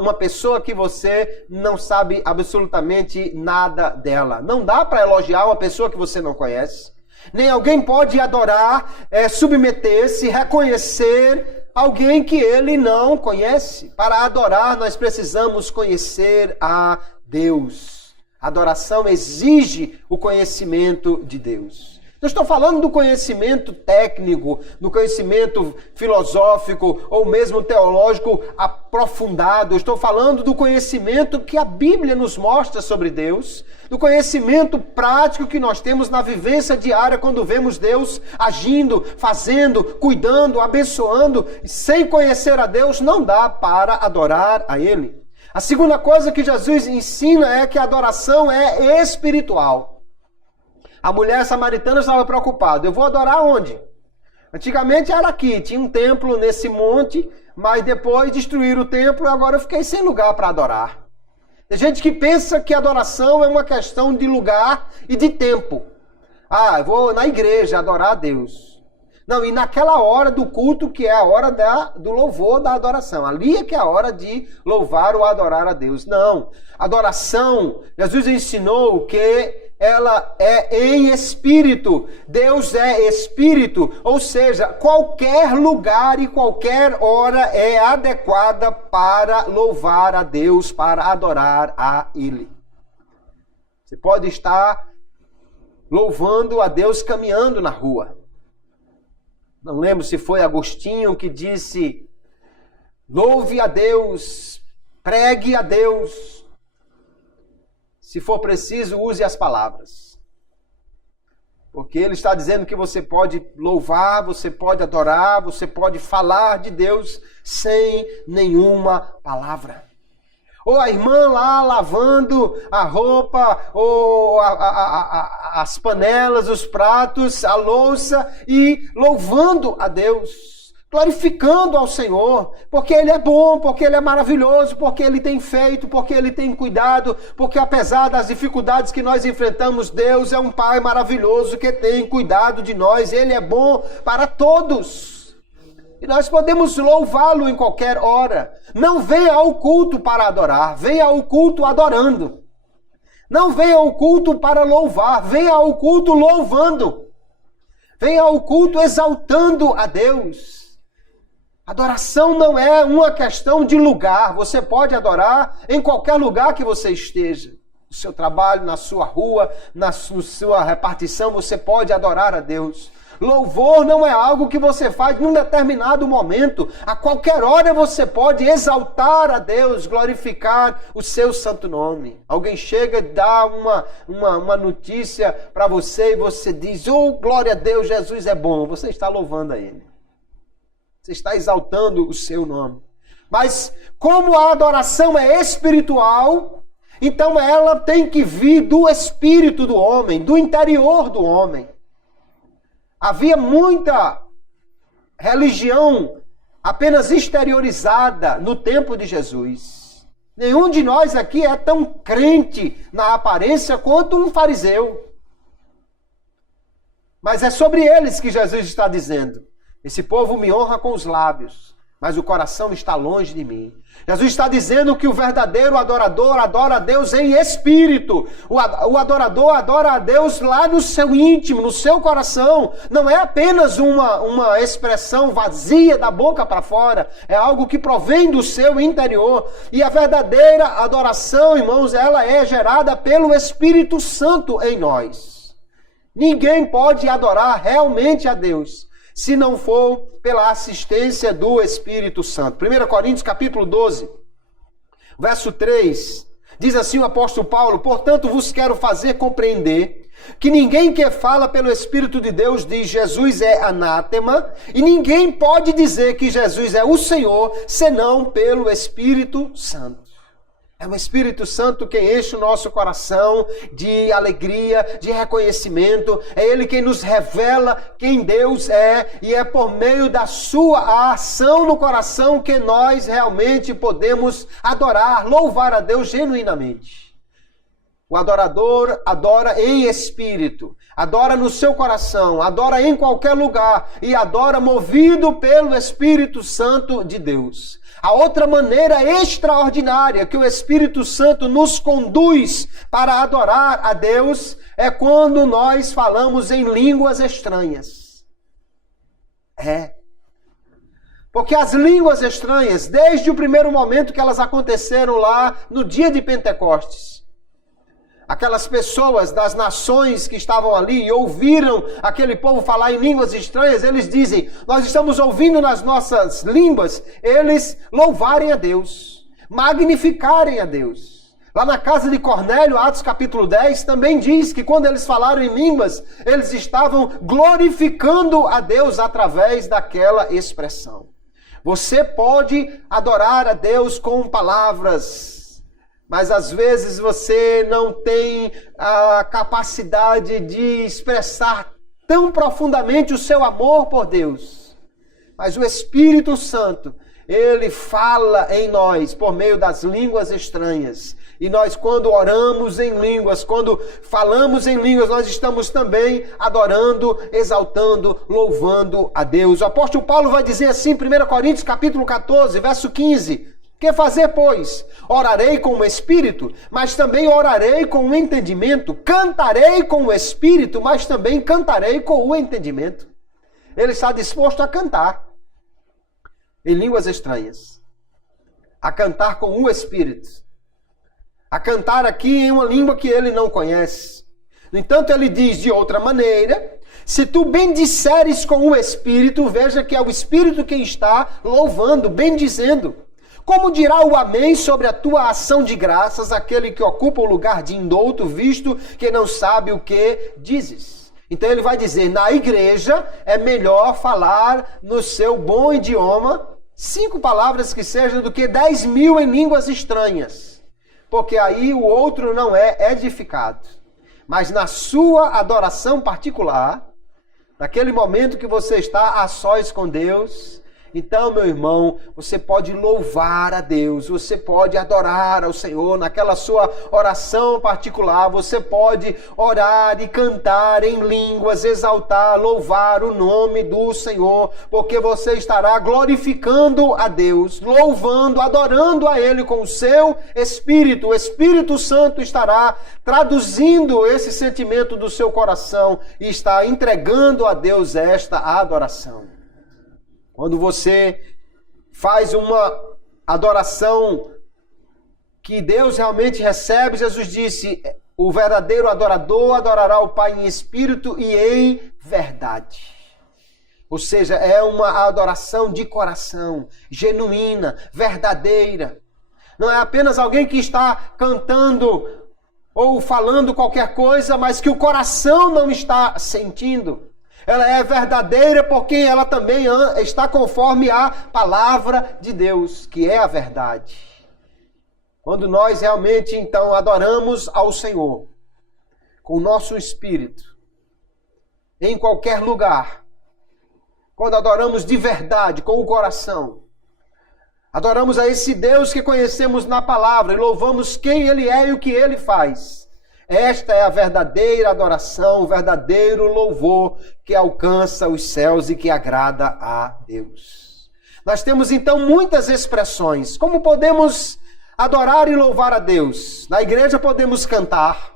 uma pessoa que você não sabe absolutamente nada dela? Não dá para elogiar uma pessoa que você não conhece. Nem alguém pode adorar, submeter-se, reconhecer alguém que ele não conhece. Para adorar, nós precisamos conhecer a Deus. A adoração exige o conhecimento de Deus. Não estou falando do conhecimento técnico, do conhecimento filosófico ou mesmo teológico aprofundado. Eu estou falando do conhecimento que a Bíblia nos mostra sobre Deus, do conhecimento prático que nós temos na vivência diária quando vemos Deus agindo, fazendo, cuidando, abençoando. Sem conhecer a Deus não dá para adorar a Ele. A segunda coisa que Jesus ensina é que a adoração é espiritual. A mulher samaritana estava preocupada. Eu vou adorar onde? Antigamente era aqui, tinha um templo nesse monte, mas depois destruíram o templo e agora eu fiquei sem lugar para adorar. Tem gente que pensa que adoração é uma questão de lugar e de tempo. Eu vou na igreja adorar a Deus. Não, e naquela hora do culto que é a hora do louvor, da adoração. Ali é que é a hora de louvar ou adorar a Deus. Não, adoração, Jesus ensinou que ela é em espírito. Deus é espírito, ou seja, qualquer lugar e qualquer hora é adequada para louvar a Deus, para adorar a Ele. Você pode estar louvando a Deus caminhando na rua. Não lembro se foi Agostinho que disse: louve a Deus, pregue a Deus. Se for preciso, use as palavras. Porque ele está dizendo que você pode louvar, você pode adorar, você pode falar de Deus sem nenhuma palavra. Ou a irmã lá lavando a roupa, ou as panelas, os pratos, a louça e louvando a Deus. Glorificando ao Senhor, porque Ele é bom, porque Ele é maravilhoso, porque Ele tem feito, porque Ele tem cuidado, porque apesar das dificuldades que nós enfrentamos, Deus é um Pai maravilhoso que tem cuidado de nós, Ele é bom para todos. E nós podemos louvá-lo em qualquer hora. Não venha ao culto para adorar, venha ao culto adorando. Não venha ao culto para louvar, venha ao culto louvando. Venha ao culto exaltando a Deus. Adoração não é uma questão de lugar. Você pode adorar em qualquer lugar que você esteja. No seu trabalho, na sua rua, na sua repartição, você pode adorar a Deus. Louvor não é algo que você faz num determinado momento. A qualquer hora você pode exaltar a Deus, glorificar o seu santo nome. Alguém chega e dá uma notícia para você e você diz: glória a Deus, Jesus é bom. Você está louvando a Ele. Você está exaltando o seu nome. Mas como a adoração é espiritual, então ela tem que vir do espírito do homem, do interior do homem. Havia muita religião apenas exteriorizada no tempo de Jesus. Nenhum de nós aqui é tão crente na aparência quanto um fariseu. Mas é sobre eles que Jesus está dizendo: esse povo me honra com os lábios, mas o coração está longe de mim. Jesus está dizendo que o verdadeiro adorador adora a Deus em espírito. O adorador adora a Deus lá no seu íntimo, no seu coração. Não é apenas uma expressão vazia da boca para fora. É algo que provém do seu interior. E a verdadeira adoração, irmãos, ela é gerada pelo Espírito Santo em nós. Ninguém pode adorar realmente a Deus se não for pela assistência do Espírito Santo. 1 Coríntios capítulo 12, verso 3. Diz assim o apóstolo Paulo: portanto vos quero fazer compreender que ninguém que fala pelo Espírito de Deus diz Jesus é anátema, e ninguém pode dizer que Jesus é o Senhor, senão pelo Espírito Santo. É o Espírito Santo quem enche o nosso coração de alegria, de reconhecimento. É Ele quem nos revela quem Deus é, e é por meio da sua ação no coração que nós realmente podemos adorar, louvar a Deus genuinamente. O adorador adora em espírito, adora no seu coração, adora em qualquer lugar e adora movido pelo Espírito Santo de Deus. A outra maneira extraordinária que o Espírito Santo nos conduz para adorar a Deus é quando nós falamos em línguas estranhas. Porque as línguas estranhas, desde o primeiro momento que elas aconteceram lá no dia de Pentecostes, aquelas pessoas das nações que estavam ali e ouviram aquele povo falar em línguas estranhas, eles dizem: nós estamos ouvindo nas nossas línguas eles louvarem a Deus, magnificarem a Deus. Lá na casa de Cornélio, Atos capítulo 10, também diz que quando eles falaram em línguas, eles estavam glorificando a Deus através daquela expressão. Você pode adorar a Deus com palavras, mas às vezes você não tem a capacidade de expressar tão profundamente o seu amor por Deus. Mas o Espírito Santo, Ele fala em nós por meio das línguas estranhas. E nós, quando oramos em línguas, quando falamos em línguas, nós estamos também adorando, exaltando, louvando a Deus. O apóstolo Paulo vai dizer assim, 1 Coríntios capítulo 14, verso 15... que fazer, pois? Orarei com o Espírito, mas também orarei com o entendimento. Cantarei com o Espírito, mas também cantarei com o entendimento. Ele está disposto a cantar em línguas estranhas, a cantar com o Espírito, a cantar aqui em uma língua que ele não conhece. No entanto, ele diz de outra maneira: se tu bendisseres com o Espírito, veja que é o Espírito quem está louvando, bendizendo. Como dirá o amém sobre a tua ação de graças, aquele que ocupa o lugar de indouto, visto que não sabe o que dizes? Então ele vai dizer, na igreja é melhor falar no seu bom idioma 5 palavras que sejam do que 10.000 em línguas estranhas. Porque aí o outro não é edificado. Mas na sua adoração particular, naquele momento que você está a sós com Deus, então, meu irmão, você pode louvar a Deus, você pode adorar ao Senhor naquela sua oração particular, você pode orar e cantar em línguas, exaltar, louvar o nome do Senhor, porque você estará glorificando a Deus, louvando, adorando a Ele com o seu Espírito. O Espírito Santo estará traduzindo esse sentimento do seu coração e está entregando a Deus esta adoração. Quando você faz uma adoração que Deus realmente recebe, Jesus disse, o verdadeiro adorador adorará o Pai em espírito e em verdade. Ou seja, é uma adoração de coração, genuína, verdadeira. Não é apenas alguém que está cantando ou falando qualquer coisa, mas que o coração não está sentindo. Ela é verdadeira porque ela também está conforme a palavra de Deus, que é a verdade. Quando nós realmente, então, adoramos ao Senhor com o nosso espírito, em qualquer lugar, quando adoramos de verdade, com o coração, adoramos a esse Deus que conhecemos na palavra e louvamos quem Ele é e o que Ele faz. Esta é a verdadeira adoração, o verdadeiro louvor que alcança os céus e que agrada a Deus. Nós temos então muitas expressões. Como podemos adorar e louvar a Deus? Na igreja podemos cantar,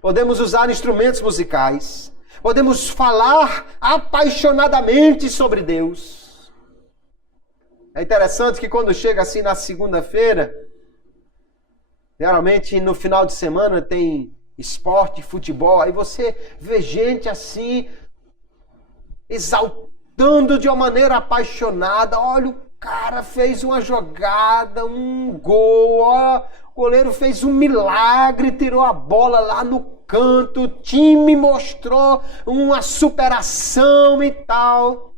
podemos usar instrumentos musicais, podemos falar apaixonadamente sobre Deus. É interessante que quando chega assim na segunda-feira, geralmente no final de semana tem esporte, futebol, aí você vê gente assim, exaltando de uma maneira apaixonada. Olha, o cara fez uma jogada, um gol, ó, goleiro fez um milagre, tirou a bola lá no canto, o time mostrou uma superação e tal.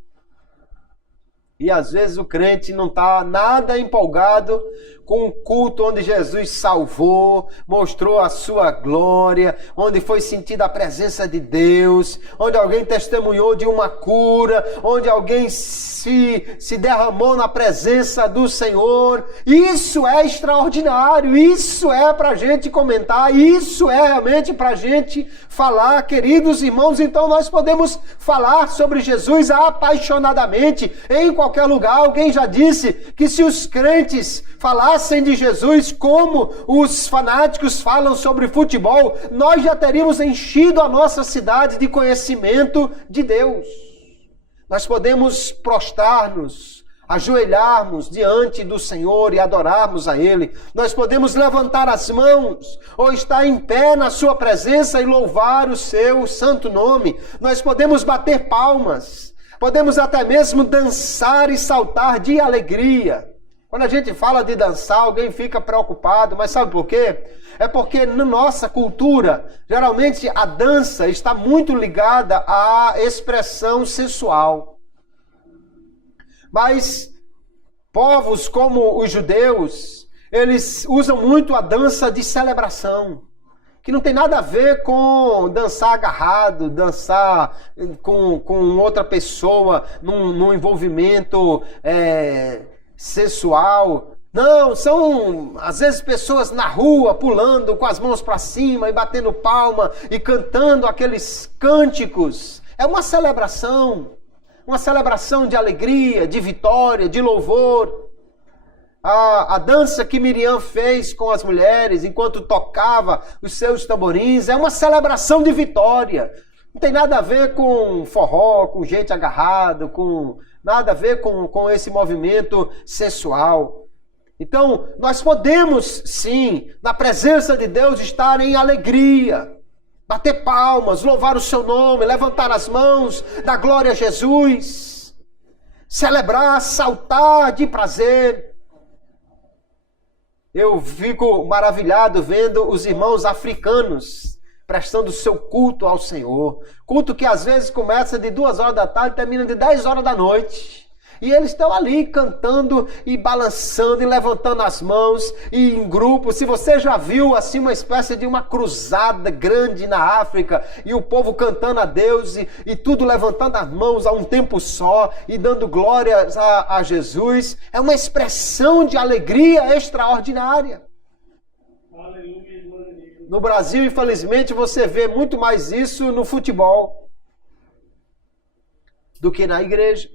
E às vezes o crente não está nada empolgado com um culto onde Jesus salvou, mostrou a sua glória, onde foi sentida a presença de Deus, onde alguém testemunhou de uma cura, onde alguém se derramou na presença do Senhor. Isso é extraordinário, isso é para a gente comentar, isso é realmente para a gente falar, queridos irmãos. Então nós podemos falar sobre Jesus apaixonadamente em qualquer lugar. Alguém já disse que se os crentes falassem de Jesus como os fanáticos falam sobre futebol, nós já teríamos enchido a nossa cidade de conhecimento de Deus. Nós podemos prostrar-nos, ajoelharmos diante do Senhor e adorarmos a Ele. Nós podemos levantar as mãos ou estar em pé na sua presença e louvar o seu santo nome. Nós podemos bater palmas, podemos até mesmo dançar e saltar de alegria. Quando a gente fala de dançar, alguém fica preocupado, mas sabe por quê? É porque na nossa cultura, geralmente a dança está muito ligada à expressão sensual. Mas povos como os judeus, eles usam muito a dança de celebração, que não tem nada a ver com dançar agarrado, dançar com outra pessoa, num envolvimento sensual. Não, são às vezes pessoas na rua pulando com as mãos para cima e batendo palma e cantando aqueles cânticos. É uma celebração de alegria, de vitória, de louvor. A dança que Miriam fez com as mulheres enquanto tocava os seus tamborins é uma celebração de vitória. Não tem nada a ver com forró, com gente agarrado, com nada a ver com esse movimento sensual. Então, nós podemos, sim, na presença de Deus, estar em alegria, bater palmas, louvar o seu nome, levantar as mãos, dar glória a Jesus, celebrar, saltar de prazer. Eu fico maravilhado vendo os irmãos africanos prestando o seu culto ao Senhor. Culto que às vezes começa de 2 horas da tarde e termina de 10 horas da noite. E eles estão ali cantando e balançando e levantando as mãos e em grupo. Se você já viu assim uma espécie de uma cruzada grande na África e o povo cantando a Deus e tudo levantando as mãos a um tempo só e dando glórias a Jesus, é uma expressão de alegria extraordinária. Aleluia. No Brasil, infelizmente, você vê muito mais isso no futebol do que na igreja.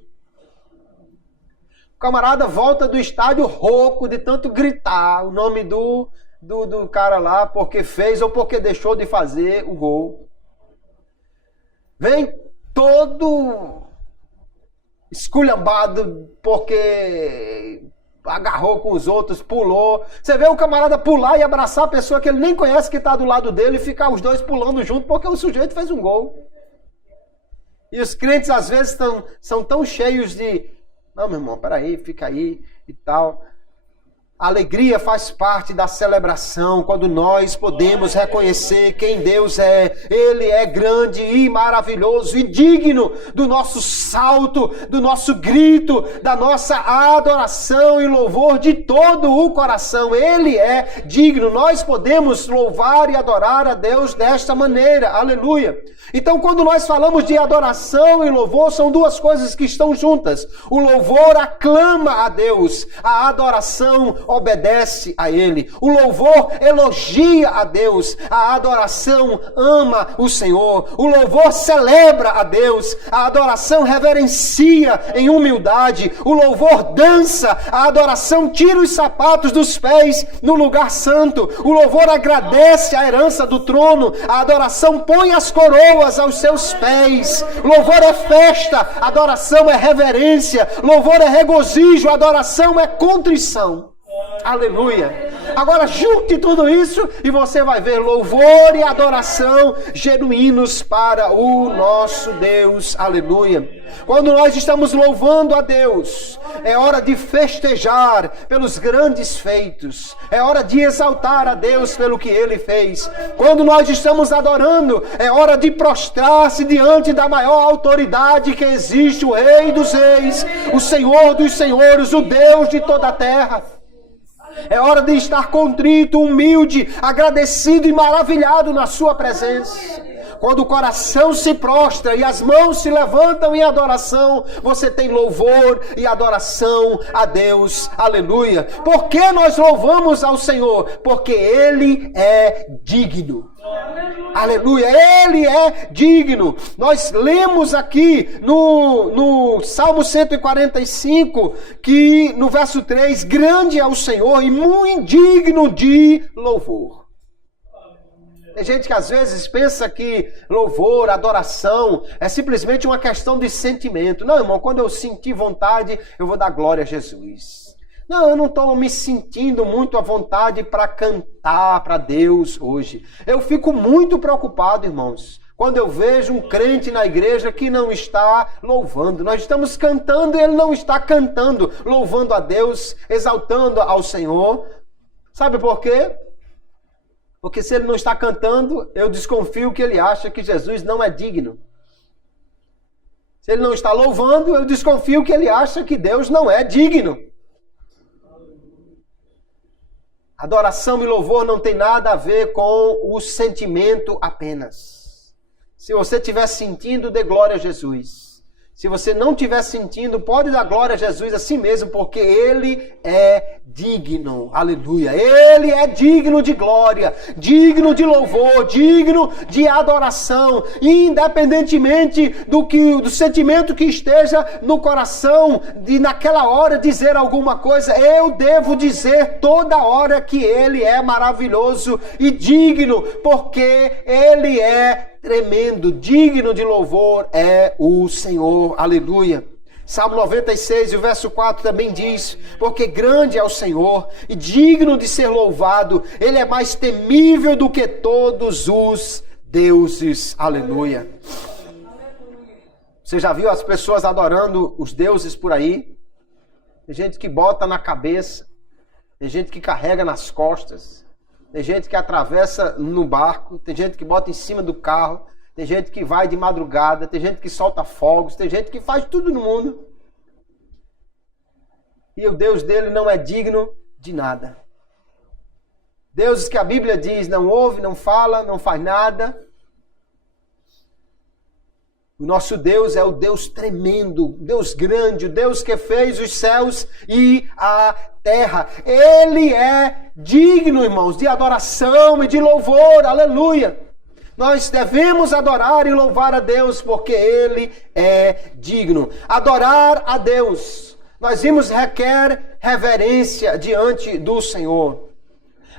O camarada volta do estádio rouco de tanto gritar o nome do cara lá porque fez ou porque deixou de fazer o gol. Vem todo esculhambado porque agarrou com os outros, pulou. Você vê o camarada pular e abraçar a pessoa que ele nem conhece que está do lado dele e ficar os dois pulando junto porque o sujeito fez um gol. E os crentes às vezes são tão cheios de... Não, meu irmão, peraí, fica aí e tal. A alegria faz parte da celebração quando nós podemos reconhecer quem Deus é. Ele é grande e maravilhoso e digno do nosso salto, do nosso grito, da nossa adoração e louvor de todo o coração. Ele é digno. Nós podemos louvar e adorar a Deus desta maneira. Aleluia. Então, quando nós falamos de adoração e louvor, são duas coisas que estão juntas. O louvor aclama a Deus, a adoração obedece a Ele. O louvor elogia a Deus, a adoração ama o Senhor. O louvor celebra a Deus, a adoração reverencia em humildade. O louvor dança, a adoração tira os sapatos dos pés no lugar santo. O louvor agradece a herança do trono, a adoração põe as coroas aos seus pés. Louvor é festa, adoração é reverência. Louvor é regozijo, adoração é contrição. Aleluia. Agora junte tudo isso e você vai ver louvor e adoração genuínos para o nosso Deus. Aleluia. Quando nós estamos louvando a Deus, é hora de festejar pelos grandes feitos. É hora de exaltar a Deus pelo que Ele fez. Quando nós estamos adorando, é hora de prostrar-se diante da maior autoridade que existe, o Rei dos Reis, o Senhor dos Senhores, o Deus de toda a terra. É hora de estar contrito, humilde, agradecido e maravilhado na sua presença. Quando o coração se prostra e as mãos se levantam em adoração, você tem louvor e adoração a Deus. Aleluia. Por que nós louvamos ao Senhor? Porque Ele é digno. Aleluia, Ele é digno. Nós lemos aqui no Salmo 145, que no verso 3, grande é o Senhor e muito digno de louvor. Tem gente que às vezes pensa que louvor, adoração é simplesmente uma questão de sentimento. Não, irmão, quando eu sentir vontade, eu vou dar glória a Jesus. Não, eu não estou me sentindo muito à vontade para cantar para Deus hoje. Eu fico muito preocupado, irmãos, quando eu vejo um crente na igreja que não está louvando. Nós estamos cantando e ele não está cantando, louvando a Deus, exaltando ao Senhor. Sabe por quê? Porque se ele não está cantando, eu desconfio que ele acha que Jesus não é digno. Se ele não está louvando, eu desconfio que ele acha que Deus não é digno. Adoração e louvor não tem nada a ver com o sentimento apenas. Se você estiver sentindo, dê glória a Jesus. Se você não estiver sentindo, pode dar glória a Jesus a si mesmo, porque Ele é digno. Aleluia. Ele é digno de glória, digno de louvor, digno de adoração, independentemente do sentimento que esteja no coração, de naquela hora dizer alguma coisa. Eu devo dizer toda hora que Ele é maravilhoso e digno, porque Ele é tremendo, digno de louvor é o Senhor. Aleluia. Salmo 96, o verso 4 também diz: porque grande é o Senhor e digno de ser louvado, Ele é mais temível do que todos os deuses. Aleluia. Você já viu as pessoas adorando os deuses por aí? Tem gente que bota na cabeça, tem gente que carrega nas costas, tem gente que atravessa no barco, tem gente que bota em cima do carro, tem gente que vai de madrugada, tem gente que solta fogos, tem gente que faz tudo no mundo. E o Deus dele não é digno de nada. Deuses que a Bíblia diz não ouve, não fala, não faz nada. O nosso Deus é o Deus tremendo, o Deus grande, o Deus que fez os céus e a terra. Ele é digno, irmãos, de adoração e de louvor. Aleluia. Nós devemos adorar e louvar a Deus, porque Ele é digno. Adorar a Deus, nós vimos, requer reverência diante do Senhor.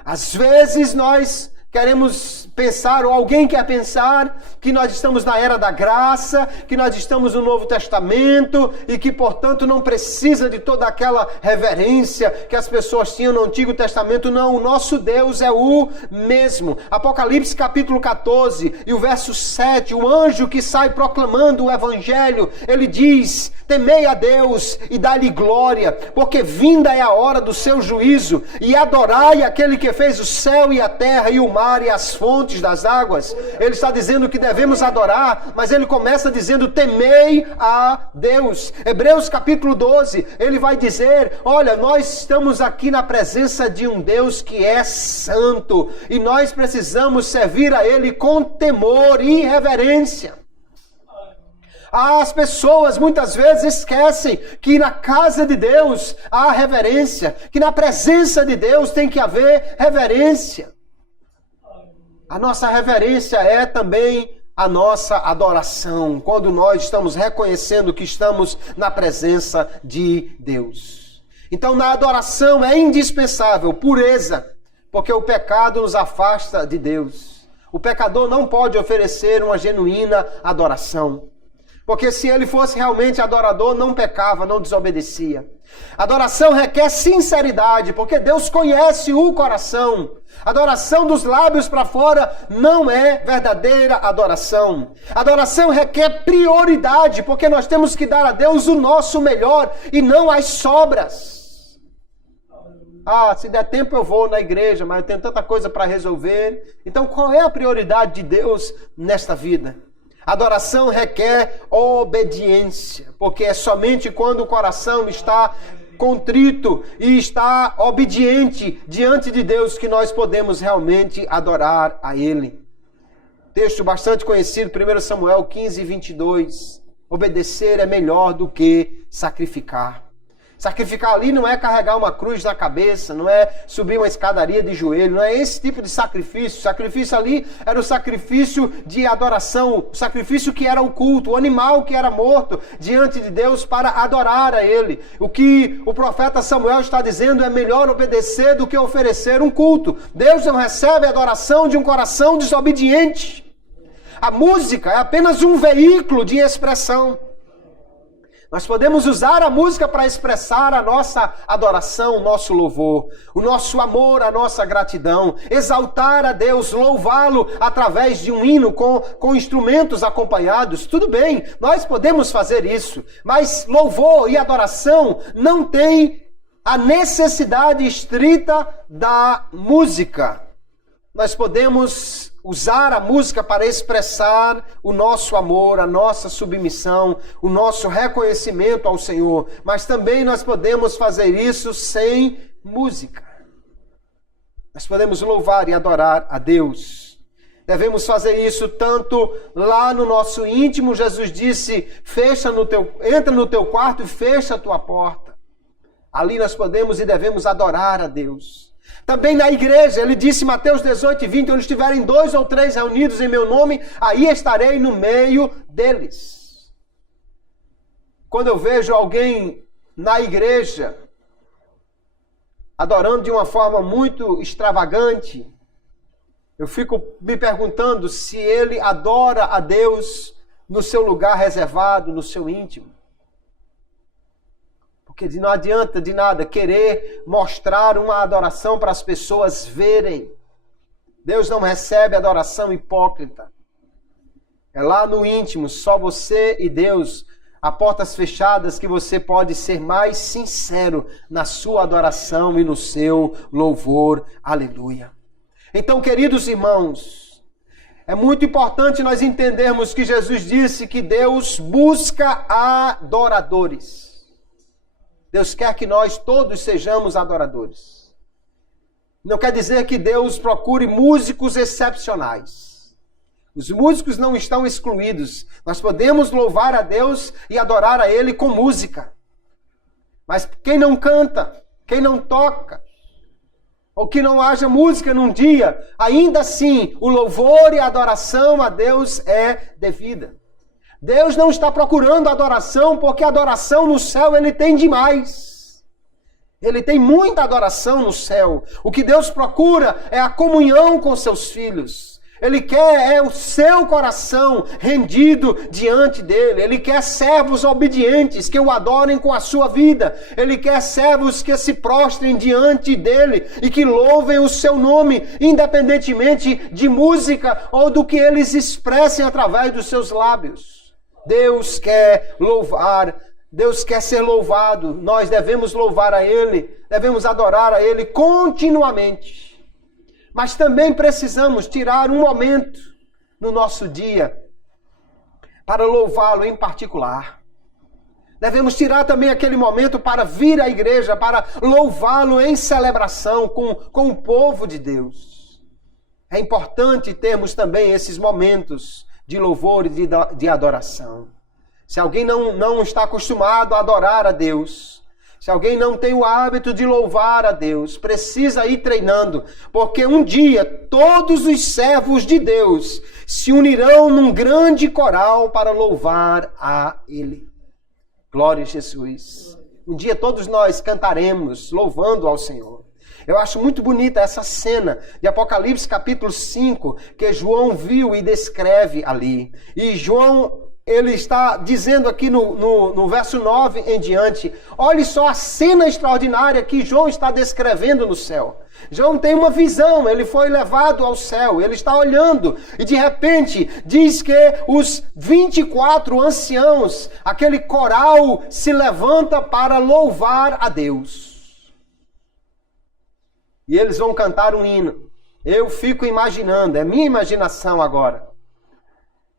Às vezes nós queremos pensar, ou alguém quer pensar, que nós estamos na era da graça, que nós estamos no Novo Testamento e que, portanto, não precisa de toda aquela reverência que as pessoas tinham no Antigo Testamento. Não, o nosso Deus é o mesmo. Apocalipse capítulo 14 e o verso 7, o anjo que sai proclamando o Evangelho, ele diz: temei a Deus e dá-lhe glória, porque vinda é a hora do seu juízo, e adorai aquele que fez o céu e a terra e o mar e as fontes das águas. Ele está dizendo que devemos adorar, mas ele começa dizendo: temei a Deus. Hebreus capítulo 12, ele vai dizer: olha, nós estamos aqui na presença de um Deus que é santo, e nós precisamos servir a Ele com temor e reverência. As pessoas muitas vezes esquecem que na casa de Deus há reverência, que na presença de Deus tem que haver reverência. A nossa reverência é também a nossa adoração, quando nós estamos reconhecendo que estamos na presença de Deus. Então, na adoração é indispensável pureza, porque o pecado nos afasta de Deus. O pecador não pode oferecer uma genuína adoração. Porque se ele fosse realmente adorador, não pecava, não desobedecia. Adoração requer sinceridade, porque Deus conhece o coração. Adoração dos lábios para fora não é verdadeira adoração. Adoração requer prioridade, porque nós temos que dar a Deus o nosso melhor e não as sobras. Se der tempo eu vou na igreja, mas eu tenho tanta coisa para resolver. Então qual é a prioridade de Deus nesta vida? Adoração requer obediência, porque é somente quando o coração está contrito e está obediente diante de Deus que nós podemos realmente adorar a Ele. Texto bastante conhecido, 1 Samuel 15, 22. Obedecer é melhor do que sacrificar. Sacrificar ali não é carregar uma cruz na cabeça, não é subir uma escadaria de joelho, não é esse tipo de sacrifício. O sacrifício ali era o sacrifício de adoração, o sacrifício que era o culto, o animal que era morto diante de Deus para adorar a Ele. O que o profeta Samuel está dizendo é melhor obedecer do que oferecer um culto. Deus não recebe a adoração de um coração desobediente. A música é apenas um veículo de expressão. Nós podemos usar a música para expressar a nossa adoração, o nosso louvor, o nosso amor, a nossa gratidão, exaltar a Deus, louvá-lo através de um hino com instrumentos acompanhados. Tudo bem, nós podemos fazer isso, mas louvor e adoração não tem a necessidade estrita da música. Nós podemos usar a música para expressar o nosso amor, a nossa submissão, o nosso reconhecimento ao Senhor. Mas também nós podemos fazer isso sem música. Nós podemos louvar e adorar a Deus. Devemos fazer isso tanto lá no nosso íntimo. Jesus disse, entra no teu quarto e fecha a tua porta. Ali nós podemos e devemos adorar a Deus. Também na igreja, ele disse em Mateus 18 e 20, onde estiverem 2 ou 3 reunidos em meu nome, aí estarei no meio deles. Quando eu vejo alguém na igreja adorando de uma forma muito extravagante, eu fico me perguntando se ele adora a Deus no seu lugar reservado, no seu íntimo. Porque não adianta de nada querer mostrar uma adoração para as pessoas verem. Deus não recebe adoração hipócrita. É lá no íntimo, só você e Deus, a portas fechadas, que você pode ser mais sincero na sua adoração e no seu louvor. Aleluia. Então, queridos irmãos, é muito importante nós entendermos que Jesus disse que Deus busca adoradores. Deus quer que nós todos sejamos adoradores. Não quer dizer que Deus procure músicos excepcionais. Os músicos não estão excluídos. Nós podemos louvar a Deus e adorar a Ele com música. Mas quem não canta, quem não toca, ou que não haja música num dia, ainda assim o louvor e a adoração a Deus é devida. Deus não está procurando adoração, porque a adoração no céu Ele tem demais. Ele tem muita adoração no céu. O que Deus procura é a comunhão com seus filhos. Ele quer o seu coração rendido diante dele. Ele quer servos obedientes que o adorem com a sua vida. Ele quer servos que se prostrem diante dele e que louvem o seu nome, independentemente de música ou do que eles expressem através dos seus lábios. Deus quer louvar, Deus quer ser louvado. Nós devemos louvar a Ele, devemos adorar a Ele continuamente. Mas também precisamos tirar um momento no nosso dia para louvá-lo em particular. Devemos tirar também aquele momento para vir à igreja, para louvá-lo em celebração com o povo de Deus. É importante termos também esses momentos de louvor e de adoração. Se alguém não está acostumado a adorar a Deus, se alguém não tem o hábito de louvar a Deus, precisa ir treinando, porque um dia todos os servos de Deus se unirão num grande coral para louvar a Ele. Glória a Jesus. Um dia todos nós cantaremos louvando ao Senhor. Eu acho muito bonita essa cena de Apocalipse capítulo 5, que João viu e descreve ali. E João ele está dizendo aqui no verso 9 em diante, olhe só a cena extraordinária que João está descrevendo no céu. João tem uma visão, ele foi levado ao céu, ele está olhando e de repente diz que os 24 anciãos, aquele coral se levanta para louvar a Deus. E eles vão cantar um hino. Eu fico imaginando, é minha imaginação agora,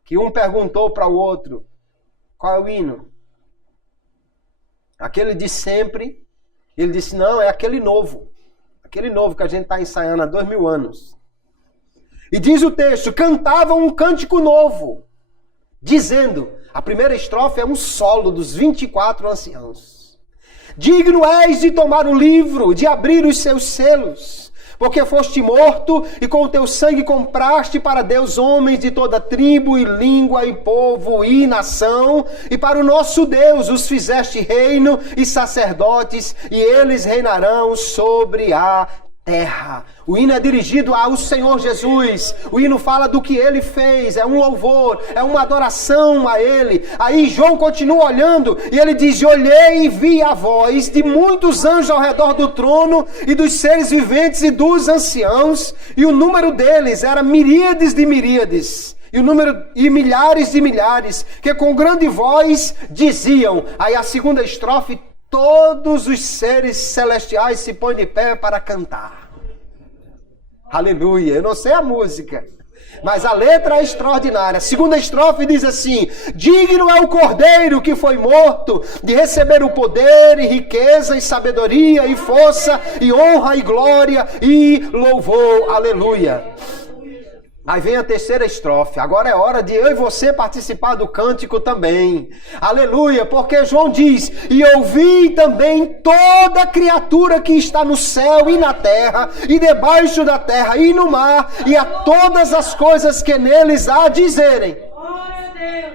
que um perguntou para o outro, qual é o hino? Aquele de sempre. Ele disse, não, é aquele novo que a gente está ensaiando há 2000 anos. E diz o texto, cantavam um cântico novo, dizendo, a primeira estrofe é um solo dos 24 anciãos. Digno és de tomar o livro, de abrir os seus selos, porque foste morto e com o teu sangue compraste para Deus homens de toda tribo e língua e povo e nação, e para o nosso Deus os fizeste reino e sacerdotes, e eles reinarão sobre a terra. O hino é dirigido ao Senhor Jesus. O hino fala do que Ele fez. É um louvor, é uma adoração a Ele. Aí João continua olhando e ele diz, olhei e vi a voz de muitos anjos ao redor do trono e dos seres viventes e dos anciãos. E o número deles era miríades de miríades. E milhares de milhares, que com grande voz diziam. Aí a segunda estrofe, todos os seres celestiais se põem de pé para cantar. Aleluia. Eu não sei a música, mas a letra é extraordinária. A segunda estrofe diz assim, digno é o Cordeiro que foi morto de receber o poder e riqueza e sabedoria e força e honra e glória e louvor. Aleluia. Aí vem a terceira estrofe. Agora é hora de eu e você participar do cântico também. Aleluia, porque João diz, e ouvi também toda criatura que está no céu e na terra, e debaixo da terra e no mar, e a todas as coisas que neles há a dizerem.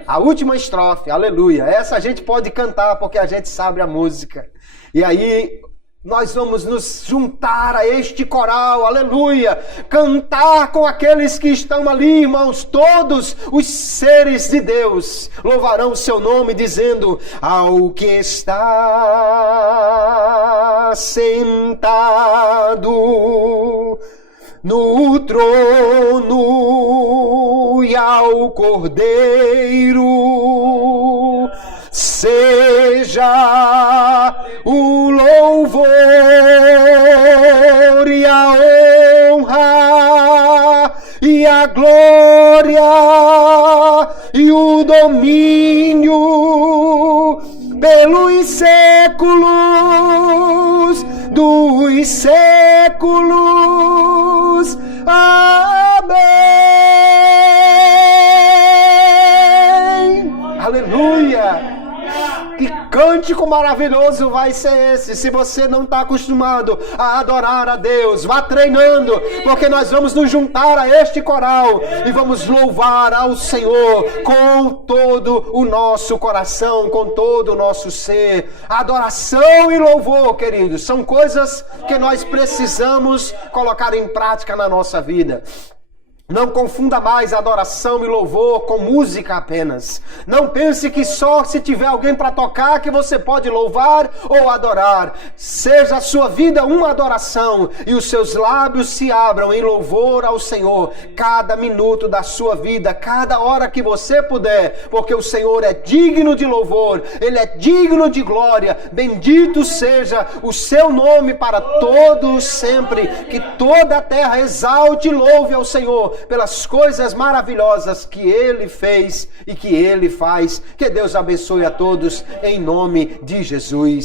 A última estrofe, aleluia. Essa a gente pode cantar porque a gente sabe a música. E aí nós vamos nos juntar a este coral, aleluia, cantar com aqueles que estão ali, irmãos, todos os seres de Deus louvarão o seu nome, dizendo, ao que está sentado no trono e ao Cordeiro, seja o louvor e a honra e a glória e o domínio pelos séculos dos séculos. Amém. Aleluia. Que cântico maravilhoso vai ser esse. Se você não está acostumado a adorar a Deus, vá treinando, porque nós vamos nos juntar a este coral e vamos louvar ao Senhor com todo o nosso coração, com todo o nosso ser. Adoração e louvor, queridos, são coisas que nós precisamos colocar em prática na nossa vida. Não confunda mais adoração e louvor com música apenas. Não pense que só se tiver alguém para tocar que você pode louvar ou adorar. Seja a sua vida uma adoração e os seus lábios se abram em louvor ao Senhor. Cada minuto da sua vida, cada hora que você puder, porque o Senhor é digno de louvor, Ele é digno de glória. Bendito seja o seu nome para todos sempre. Que toda a terra exalte e louve ao Senhor pelas coisas maravilhosas que Ele fez e que Ele faz. Que Deus abençoe a todos em nome de Jesus.